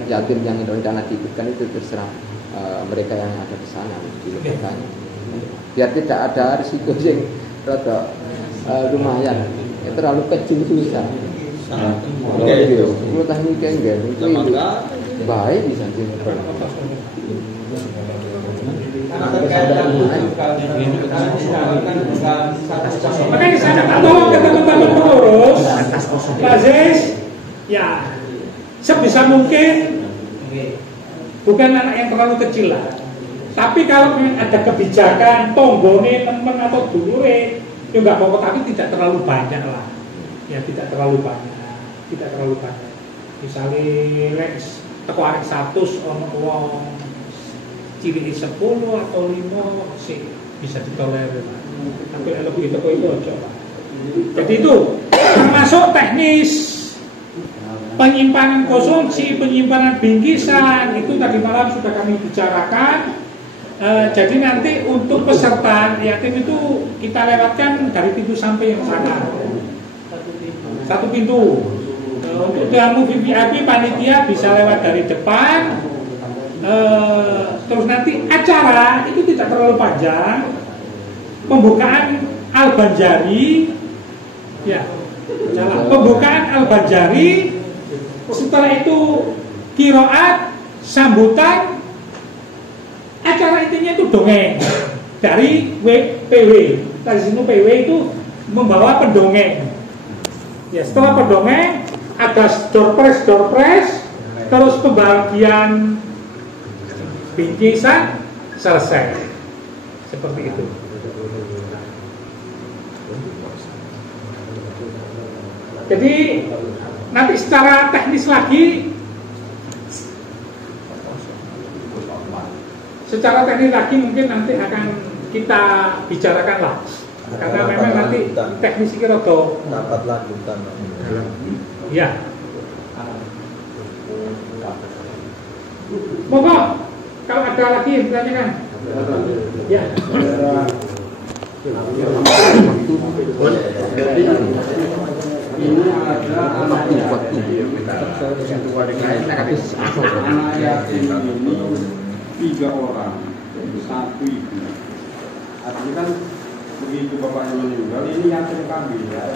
yatim yang rencana diikutkan itu, terserah mereka yang ada di sana di lembaganya. Biar tidak ada risiko yang rada lumayan, terlalu kecil susah. Kalau teknik enggak, baik bisa makanya saya minta tolong ke teman-teman pengurus Lazis, ya sebisa mungkin bukan anak yang terlalu kecil lah. Tapi kalau ada kebijakan tonggone teman atau dulure, ya nggak apa-apa, tapi tidak terlalu banyak lah. Ya tidak terlalu banyak. Misalnya Lex teko arek 100 ono wong ciri 10 atau 5 sih bisa ditolerir. Tapi lebih itu aja Pak. Jadi itu termasuk teknis penyimpanan konsumsi, penyimpanan bingkisan itu tadi malam sudah kami bicarakan. Jadi nanti untuk peserta yatim itu kita lewatkan dari pintu sampai yang sana. Satu pintu. Untuk tamu VIP panitia bisa lewat dari depan. Terus nanti acara itu tidak terlalu panjang. Pembukaan Al-Banjari, ya, pembukaan Al-Banjari. Setelah itu qiraat, sambutan. Acara intinya itu dongeng dari PW. Dari sini PW itu membawa pendongeng. Ya, setelah pendongeng ada door prize, terus pembagian bingkisan selesai. Seperti itu. Jadi nanti secara teknis lagi mungkin nanti akan kita bicarakan lah. Karena memang nanti teknis iki rada dapat lanjutan. ya. Monggo kalau ada lagi yang ditanyakan. Ya. Ini ada anak yatim ini 3 orang, 1 ibu. Artinya kan begitu bapaknya meninggal, ini yatim kami ya.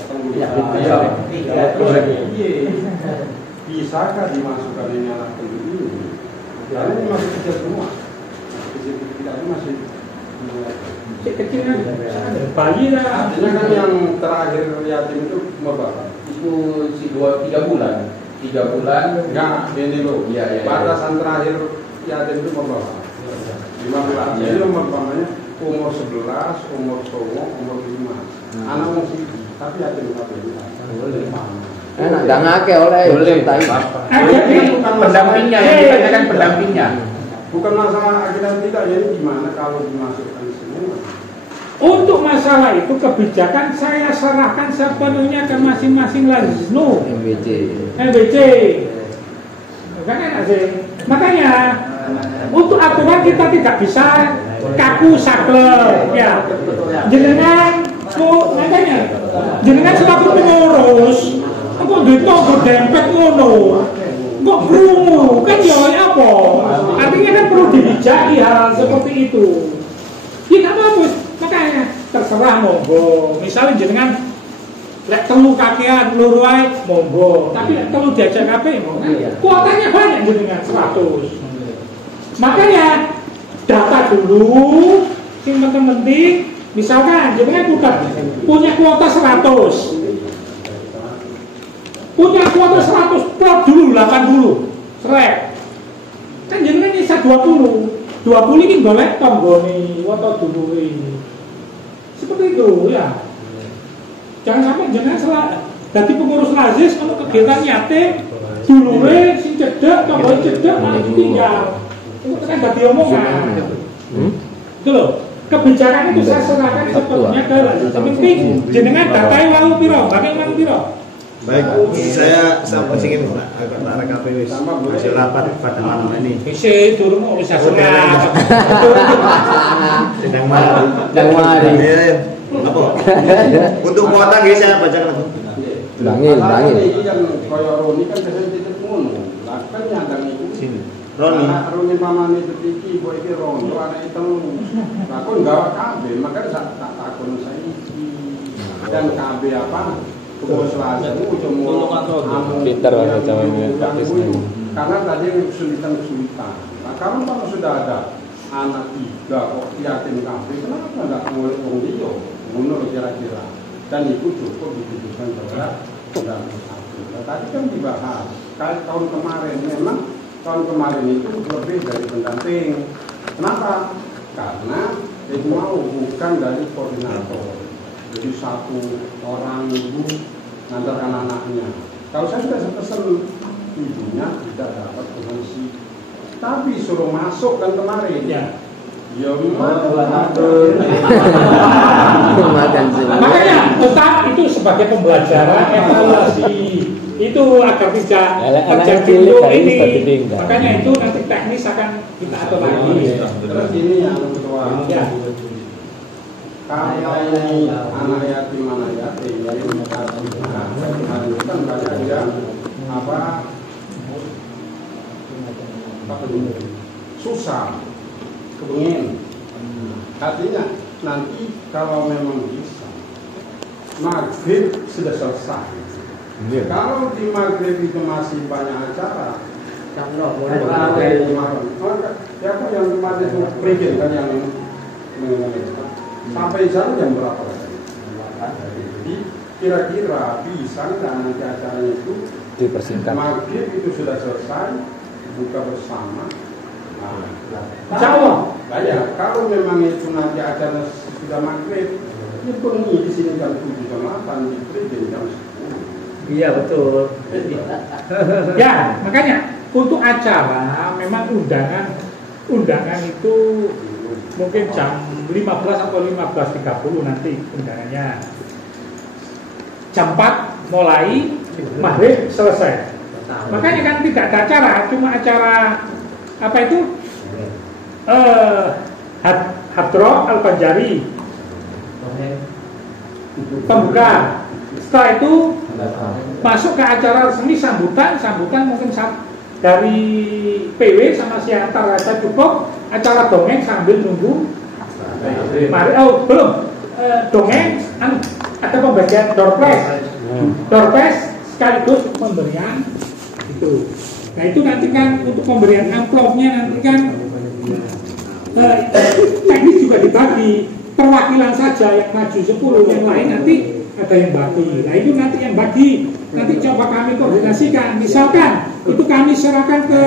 Bisakah dimasukkan ini anak ini? Karena ini masih kecil semua. Kita ini masih kecil kan bayi lah. artinya kan yang terakhir yatim itu umur berapa? Itu 3 bulan. 3 bulan. Enggak, ini loh. Iya. Batasan terakhir yatim itu umur berapa? 15. Jadi umur berapanya? Umur 11, umur 10, umur 5. Anak masih tapi yatim tapi boleh. Enak enggak ngake oleh ceritain. Bukan pendampingnya, yang kan pendampingnya. Bukan masalah akidah tidak, jadi gimana kalau dimasukkan semua? Untuk masalah itu kebijakan saya serahkan sepenuhnya ke masing-masing Lazisnu MBC. Kan enak sih. Makanya untuk aturan kita tidak bisa kaku saklek ya. Jenengan makanya jenengan selaku pengurus kok ditonggo dempet ngono. Kok krungu kan ya apa? Artinya kan perlu dibijaki hal seperti itu. Ya apa-apa, makanya terserah monggo. Misalnya jenengan lek telu kakean loro wae monggo, tapi lek telu diajak kabeh monggo. Kuotanya banyak jenengan 100. Makanya data dulu sing penting-penting, misalkan jenengan punya kuota 100. Punya kuota 100, plot dulu 8 dulu. Srek. Kan jenengan nyisa 20. 20 ini golek tonggone kuota dulu ini. Seperti itu ya. Jangan sampai jenengan salah. Jadi pengurus Lazis kalau kegiatan yatim dulure sing cedek, tonggone cedek malah ditinggal. Itu kan dadi omongan. Itu loh. Kebijakan itu saya serahkan sepenuhnya ke Lazis. Penting jenengan datai walu piro, bagi walu piro. Baik, saya ingin agak arah KPW hasil rapat pada malam ini. Bisa turun bisa semangat. Sedang malam. Apa? Untuk kuota nggih saya bacakan. Langil. Ini yang koyo Roni kan biasanya titip ngono. Lah kan nyandang iku. Roni pamane iki mbok iki Roni anak itu. Lah kon gawe kabeh, makanya tak takon saiki. Dan kabeh apa? Pengurus Lazis itu cuma pintar bahasa Jawanya karena tadi kesulitan. Nah kalau sudah ada anak 3 kok yatim kabeh, kenapa nggak boleh wong liya? Menurut kira-kira. Dan itu cukup diputuskan oleh Undang-Undang 1. Tadi kan dibahas tahun kemarin, memang tahun kemarin itu lebih dari pendamping. Kenapa? Karena itu mau bukan dari koordinator. Jadi 1 orang ibu ngantarkan anaknya. Kalau saya sudah pesen ibunya tidak dapat penghasi, tapi suruh masuk kan kemarin. Ya makanya tetap itu sebagai pembelajaran evaluasi itu agar tidak terjadi ini. Makanya itu nanti teknis akan kita atur lagi. Terus ini yang kedua. Kalau ini anak yatim ini kan banyak yang susah kepingin. Artinya nanti kalau memang bisa maghrib sudah selesai. Kalau di maghrib itu masih banyak acara, siapa yang kemarin itu perikin kan yang mengenai sampai sana jam berapa? Jadi kira-kira bisa nggak nanti acaranya itu dipersingkat. Maghrib itu sudah selesai, buka bersama. Ya, kalau memang itu nanti acara sudah maghrib, ya pergi di sini jam 7 jam 8 di Prigen jam 10. Iya betul. Ya makanya untuk acara memang undangan itu mungkin jam 15 atau 15.30 nanti undangannya. Jam 4 mulai, maghrib selesai. Makanya kan tidak ada acara, cuma acara apa itu? Hadroh Al-Banjari pembuka. Setelah itu masuk ke acara resmi sambutan mungkin dari PW sama si antar aja cukup. Acara dongeng sambil nunggu. Belum dongeng ada pembagian door prize sekaligus pemberian itu. Nah itu nanti kan untuk pemberian amplopnya nanti kan teknis juga dibagi, perwakilan saja yang maju 10, yang lain nanti ada yang bagi. Nah itu nanti yang bagi, nanti coba kami koordinasikan. Misalkan itu kami serahkan ke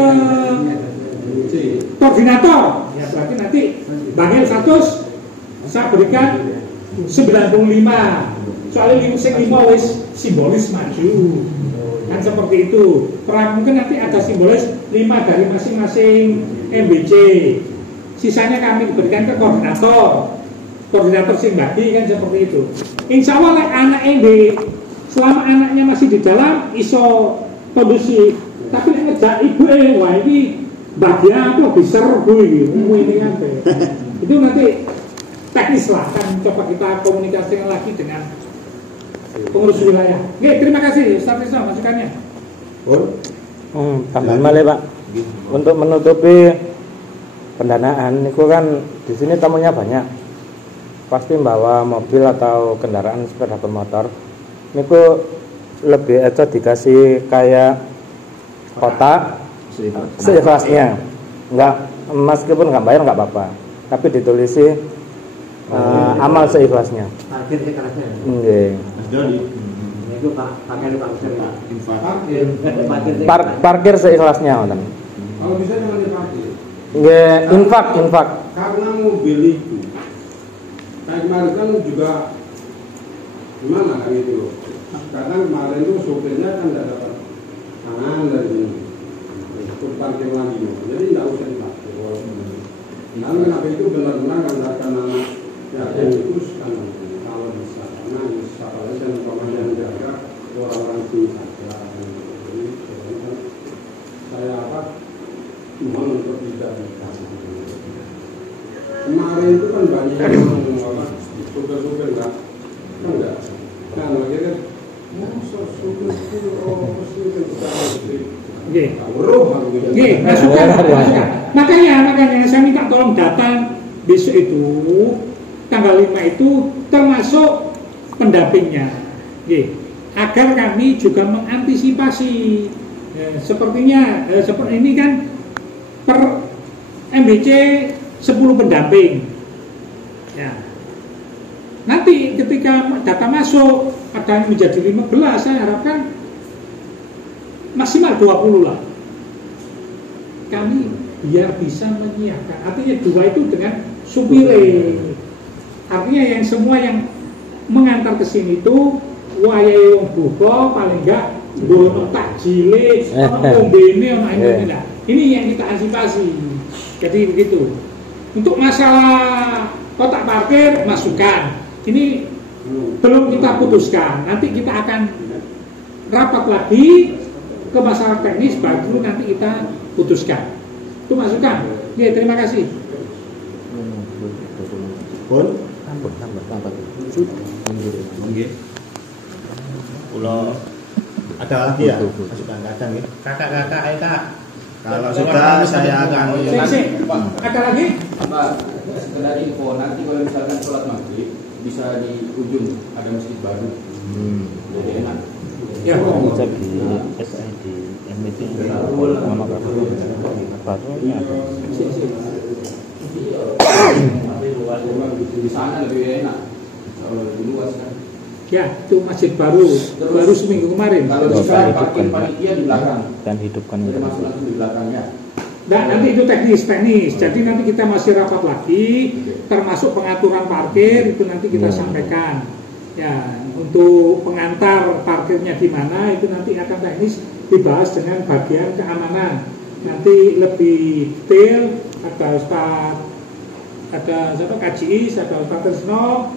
koordinator, ya berarti nanti Bangil 100 saya berikan 95. Soalnya 5 wis simbolis maju. Kan seperti itu. Mungkin nanti ada simbolis 5 dari masing-masing MBC. Sisanya kami berikan ke koordinator sing bagi kan seperti itu. Insya Allah anak MB selama anaknya masih di dalam iso kondusif. Tapi ngejak ibu wah ini bagian apa bisa serbu ini kan. Itu nanti teknis lah kan coba kita komunikasikan lagi dengan pengurus wilayah. Oke, terima kasih Ustaz Rizal masukannya. Tambahan malah Pak. Untuk menutupi pendanaan itu kan di sini tamunya banyak. Pasti bawa mobil atau kendaraan sepeda bermotor. Niku lebih aja dikasih kayak kotak seikhlasnya. Enggak, meskipun enggak bayar enggak apa-apa. Tapi ditulisi amal seikhlasnya. Parkir ikhlasnya. Nggih. Mas Doni. Itu Pak, pakai Pak Ustaz Pak. Parkir seikhlasnya ngoten. Kalau bisa jangan diparkir. Nggih, infak. Karena mobil itu kayak kemarin kan juga gimana kan itu loh. Karena kemarin itu sopirnya kan tidak dapat tangan dari ini. Itu parkir lagi loh. Jadi tidak usah diparkir. Karena kenapa itu benar-benar karena yakin itu kan kalau bisa karena apalagi dan pemahaman jaga orang-orang sini saja. Jadi saya apa cuma untuk tidak kemarin itu kan banyak yang supir-supir enggak kan akhirnya masukan. Makanya saya minta tolong datang besok itu tanggal 5 itu termasuk pendampingnya. Agar kami juga mengantisipasi sepertinya seperti ini kan per MBC 10 pendamping. Ya. Nanti ketika data masuk ada yang menjadi 15, saya harapkan maksimal 20 lah. Kami biar bisa menyiapkan. Artinya 2 itu dengan supire. Artinya yang semua yang mengantar ke sini itu wayahe wong buka paling enggak bono takjile, ombene ono ini. Ini yang kita antisipasi. Jadi begitu. Untuk masalah kotak parkir masukan. Ini belum kita putuskan. Nanti kita akan rapat lagi ke masalah teknis baru nanti kita putuskan. Itu masukan. Ya, terima kasih. Pun Pulau ada lagi ya masukan kadang ya. Kakak ayo Kak. Kalau sudah saya akan Ada lagi? Pak, sekedar info nanti kalau misalkan sholat maghrib bisa di ujung ada masjid baru. Jadi enak. Ya. Bisa di SID MBC nama baru. Barunya apa? Di sana lebih enak. Kalau lebih luas kan. Ya, itu masjid baru seminggu kemarin. Kalau bisa parkir panitia di belakang Dan hidupkan itu masuk langsung di belakangnya. Nah, nanti itu teknis. Jadi nanti kita masih rapat lagi, termasuk pengaturan parkir itu nanti kita sampaikan. Ya, untuk pengantar parkirnya di mana itu nanti akan teknis dibahas dengan bagian keamanan. Nanti lebih detail ada Ustaz ada siapa KJI, ada Pak Tresno,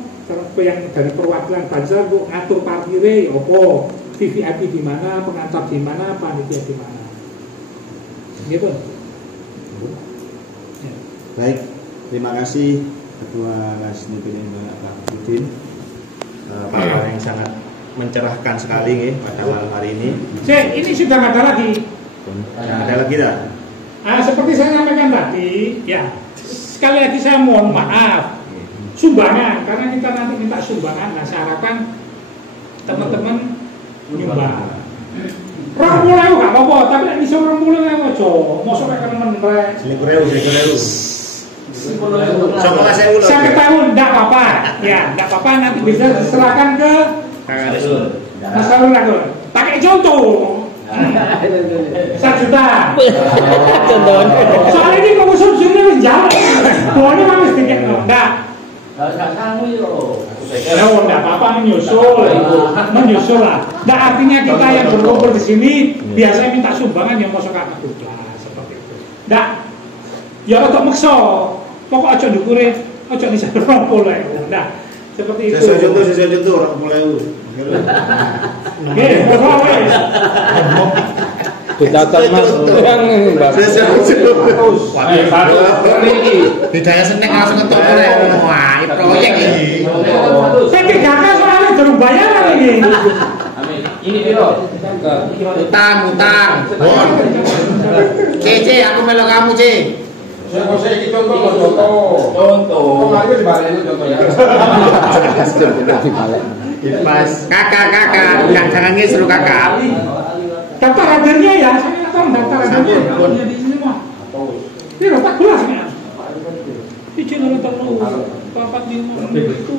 yang dari perwakilan Banjar untuk ngatur parkire, opo, VVIP di mana, pengantar di mana, panitia di mana, gitu. Ya. Baik, terima kasih Ketua Kasnipin Pak Budin, paparan yang sangat mencerahkan sekali pada malam hari ini. Ini sudah nggak ada lagi. Nggak ada lagi dah. Seperti saya sampaikan tadi, ya sekali lagi saya mohon maaf sumbangan, karena kita nanti minta sumbangan. Nah, saya harapkan teman-teman nyumbang. 20.000 nggak apa-apa, tapi nek iso 20.000 aja. Mosok nek temen rek. 1.000. Coba kasih ulo. Saya ketahui enggak apa-apa. Ya, enggak apa-apa, nanti bisa diserahkan ke Kakak Resul. Mas Sarul aku. Pakai contoh. 1 juta. Contoh. Soalnya ini kok usul-usulnya wis jauh. Pokoknya harus dikekno. Enggak. Enggak kamu yo. Enggak apa-apa menyusul lah. Enggak, artinya kita yang berkumpul di sini biasanya minta sumbangan yang masuk ke kelas seperti itu. Enggak. Ya untuk maksa. Pokok aja ndukure, aja bisa 20.000. Nah, seperti itu. Sesuai contoh 20.000. Nggih, wis. Dicatat Mas. Bidaya seneng langsung ketok oleh. Wah, ini proyek ini. Saya gagal soalnya durung bayaran ini. Ini piro? Utang. Bon. C, aku melo kamu, C. Saya iki contoh. Kemarin di balik itu contohnya. Pas kakak, jangan ngisru kakak. Daftar hadirnya ya, saya nggak tahu daftar hadirnya. Di sini mah. Ini rotak gelas nih. Izin rotak lu. Papat 5 itu.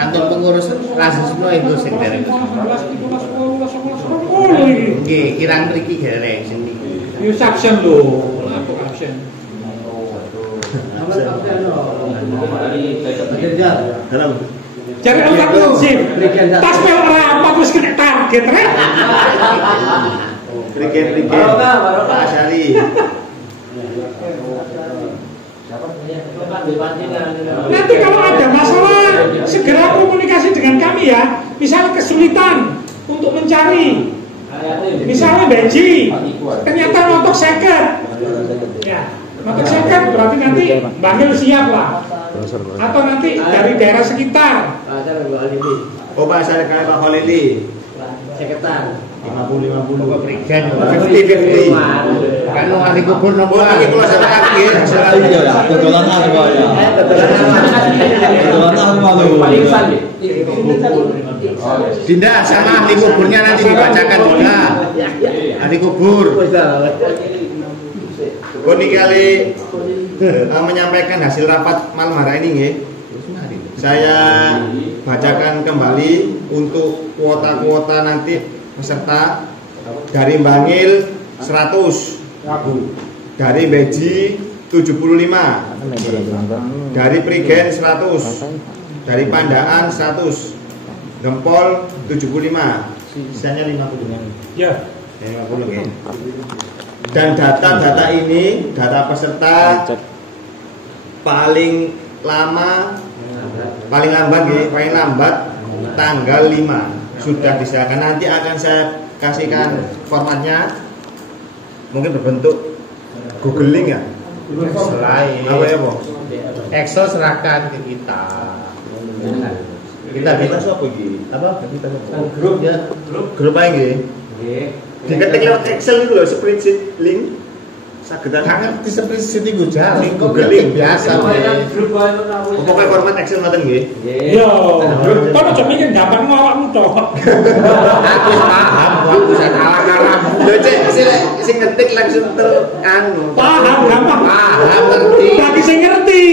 Kantor pengurus langsung semua itu sekretari. Nggih, kirang mriki gareng sini. Yo action lho, aku action. Jadi otak sip. Tas pel rapat terus kena target rek. Brigade. Pak Asyari. Nanti kalau ada masalah segera komunikasi dengan kami ya. Misalnya kesulitan untuk mencari, misalnya Beji, ternyata notok seket. Ya, notok seket berarti nanti Bangil siap lah. Atau nanti dari daerah sekitar. Oh, Pak Asyari kali Pak Khalili. Seketan 50 ke Brigade. 50. kan ahli kubur nopo Iki kula sampaikan nggih. Dodolan apa ya? Dodolan apa lu? Dinda sama ahli kuburnya nanti dibacakan juga. Ahli kubur. Koni kali menyampaikan hasil rapat malam hari ini nggih. Saya bacakan kembali untuk kuota-kuota nanti peserta. Dari Bangil 100, dari Beji 75, dari Prigen 100, dari Pandaan 100, Gempol 75, sisanya 50. Ya. 50 ya. Dan data ini, data peserta paling lambat tanggal 5 sudah disahkan. Nanti akan saya kasihkan formatnya, mungkin berbentuk Google Link ya. selain Apa ya, Bang? Excel serahkan ke kita. Kita siapa iki? Apa? Grup ya. Grup aja nggih. Diketik lewat Excel itu loh, spreadsheet link. Sagedan Kangen di spreadsheet itu jalan. Google Link biasa. pokoknya format Excel ngoten nggih. Yo, kok aja mikir gampang awakmu tok. Aku paham, aku bisa kalah-kalah. Lho Cek, sing ngetik langsung anu. Paham gampang. Paham ngerti. Bagi sing ngerti.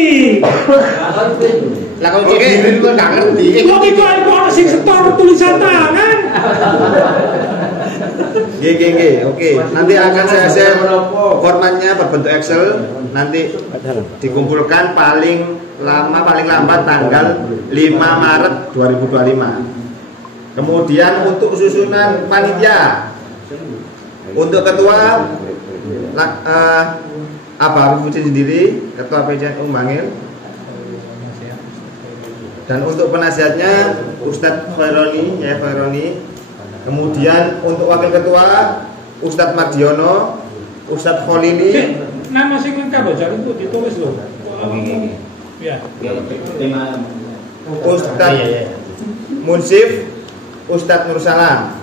Lah kok kirim kok gak ngerti. Kok iku ana sing setor tulisan tangan. Nggih. Oke. Nanti akan saya share formatnya berbentuk Excel. Nanti dikumpulkan paling lambat tanggal 5 Maret 2025. Kemudian untuk susunan panitia, untuk ketua Abah Arif Udin sendiri, ketua PJNU Bangil, Dan untuk penasihatnya Ustadz Khaironi, ya Khaironi. Kemudian untuk wakil ketua Ustadz Mardiono, Ustadz Kholili. Nama sing lengkap aja itu ditulis loh. Ya. Ustadz Munsif, Ustadz Nursalam.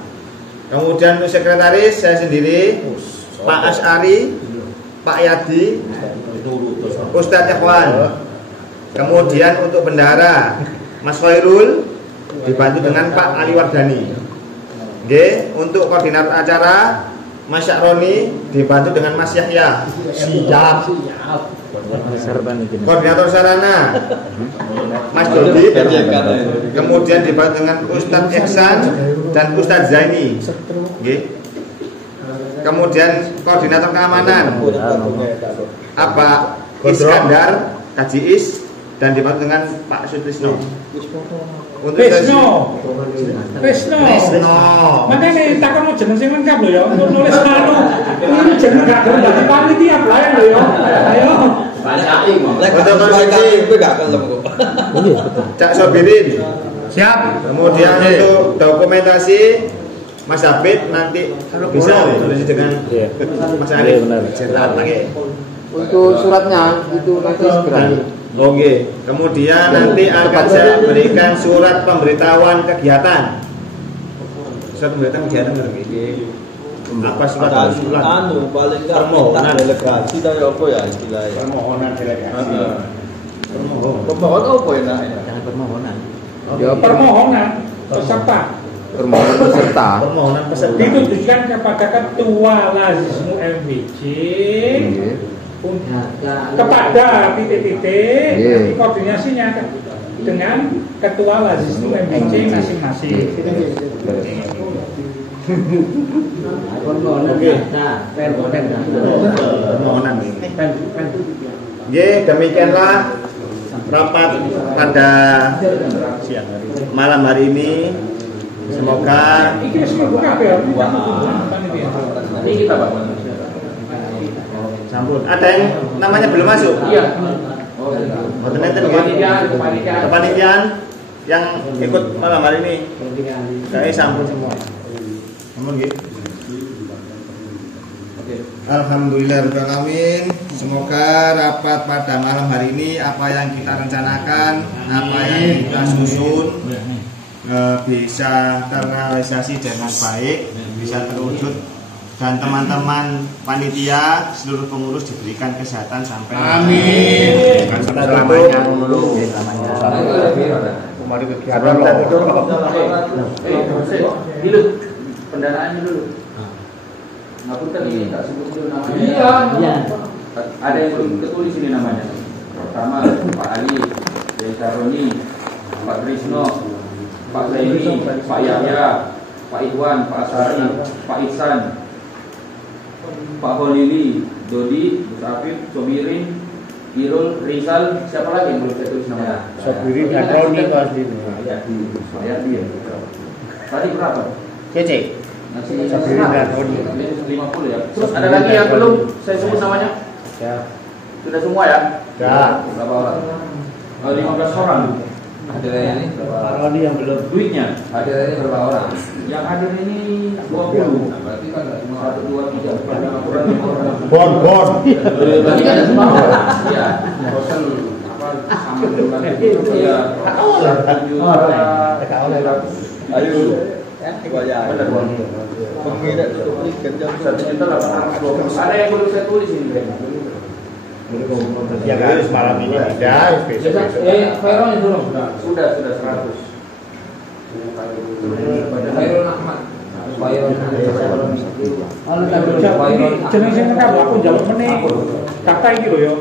Kemudian untuk sekretaris saya sendiri, Pak Asyari, Pak Yadi, Ustadz Ikhwan. Kemudian untuk bendahara Mas Khairul dibantu dengan Pak Ali Wardani. Oke, untuk koordinator acara Mas Syakroni dibantu dengan Mas Yahya. Siap. Koordinator sarana Mas Dodi. Kemudian dibantu dengan Ustadz Ihsan dan Ustadz Zaini. Oke. Kemudian koordinator keamanan apa Iskandar Kajiis dan dibantu dengan Pak Sutrisno. Untuk Pesno. Makanya takkan mau jeneng sing lengkap lho ya. Untuk nulis anu. Ini jeneng gak dari panitia lain lho ya. Ayo. Untuk konsumsi gak kelem kok. Cak Sobirin. Siap. Kemudian untuk dokumentasi Mas Abid nanti bisa tulis dengan Mas Arif. Untuk suratnya itu nanti segera. Oke. Kemudian nanti akan saya berikan surat pemberitahuan kegiatan. Surat pemberitahuan kegiatan apa surat anu paling permohonan delegasi dari apa ya istilahnya? Permohonan delegasi. Permohonan apa ya? Jangan permohonan. Ya, permohonan peserta. Permohonan peserta. Permohonan peserta. Ditujukan kepada ketua Lazismu MBC. Kepada titik-titik koordinasinya dengan ketua Lazismu MBC masing-masing. Permohonan. Demikianlah rapat pada malam hari ini. Semoga sampun. Ada yang namanya belum masuk? Iya. Kepanitiaan yang ikut malam hari ini. Saya sampun semua. Sampun gitu. Alhamdulillahirrahmanirrahim. Semoga rapat pada malam hari ini apa yang kita rencanakan, apa yang kita susun bisa terrealisasi dengan baik, bisa terwujud, dan teman-teman panitia seluruh pengurus diberikan kesehatan sampai amin. Selamanya dulu. Kemarin kegiatan dulu pendanaannya dulu. Ngapunten ini tak sebut dulu namanya. Iya. Ada yang belum ketulis ini namanya. Pertama Pak Ali, Pak Saroni, Pak Trisno, Pak Zaini, Pak Yahya, Pak Iwan, Pak Asari, Pak Ihsan, Pak Holili, Dodi, Gus Afif, Sobirin, Irul, Rizal, siapa lagi yang belum saya tulis namanya? Sobirin dan Roni pasti. Ayati ya. Tadi berapa? Cece. Sobirin dan Roni 50 ya. Terus ada lagi yang belum saya sebut namanya? Ya. Sudah semua ya? Ya. Berapa orang? 15 orang. Ada ini berapa? Roni yang belum. Duitnya? Ada ini berapa orang? Yang hadir ini 20. Berarti kan 1, 2, 3, 4, 5 orang. Bon. Berarti kan ada 5 orang. Iya. Total apa sama dengan ya. 1 juta. Ayo. Ada yang belum saya tulis ini. Ya guys, malam ini tidak. Khairul itu belum? Sudah 100. Khairul Ahmad. Jeneng sing lengkap aku njaluk meneh. Kata iki lho ya.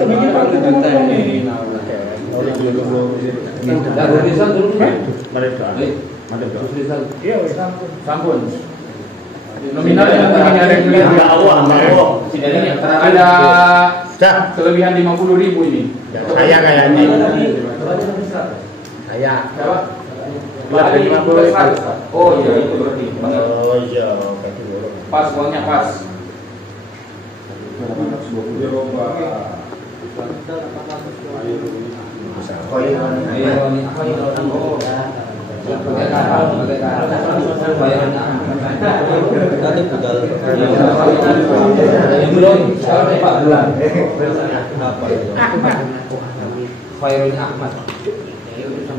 Jeneng iki Pak ini. Iya, sampun. Nominal yang ada kelebihan 50.000 ini. Saya kayaknya. Saya. Oh iya itu berarti. Oh iya. Pas uangnya pas.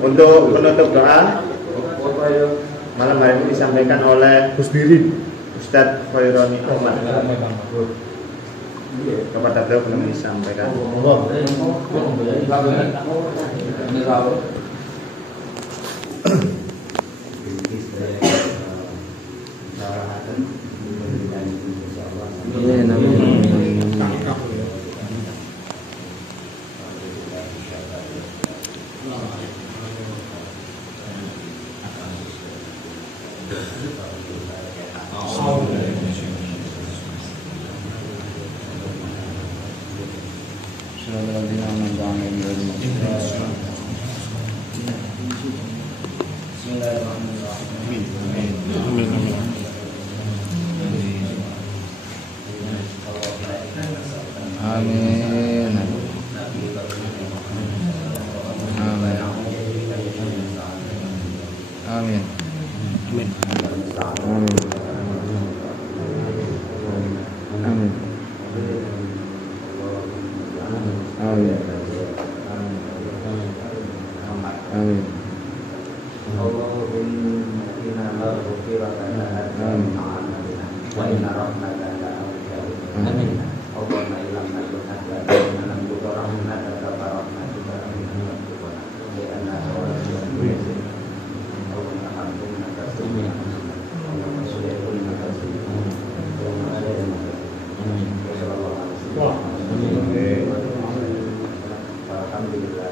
Untuk penutup doa malam hari ini disampaikan oleh Ustadz Khaironi Ahmad. Kepada beliau belum disampaikan. Amin. Amin. Amin. Amin. Amin. Amin. Amin. Alhamdulillah.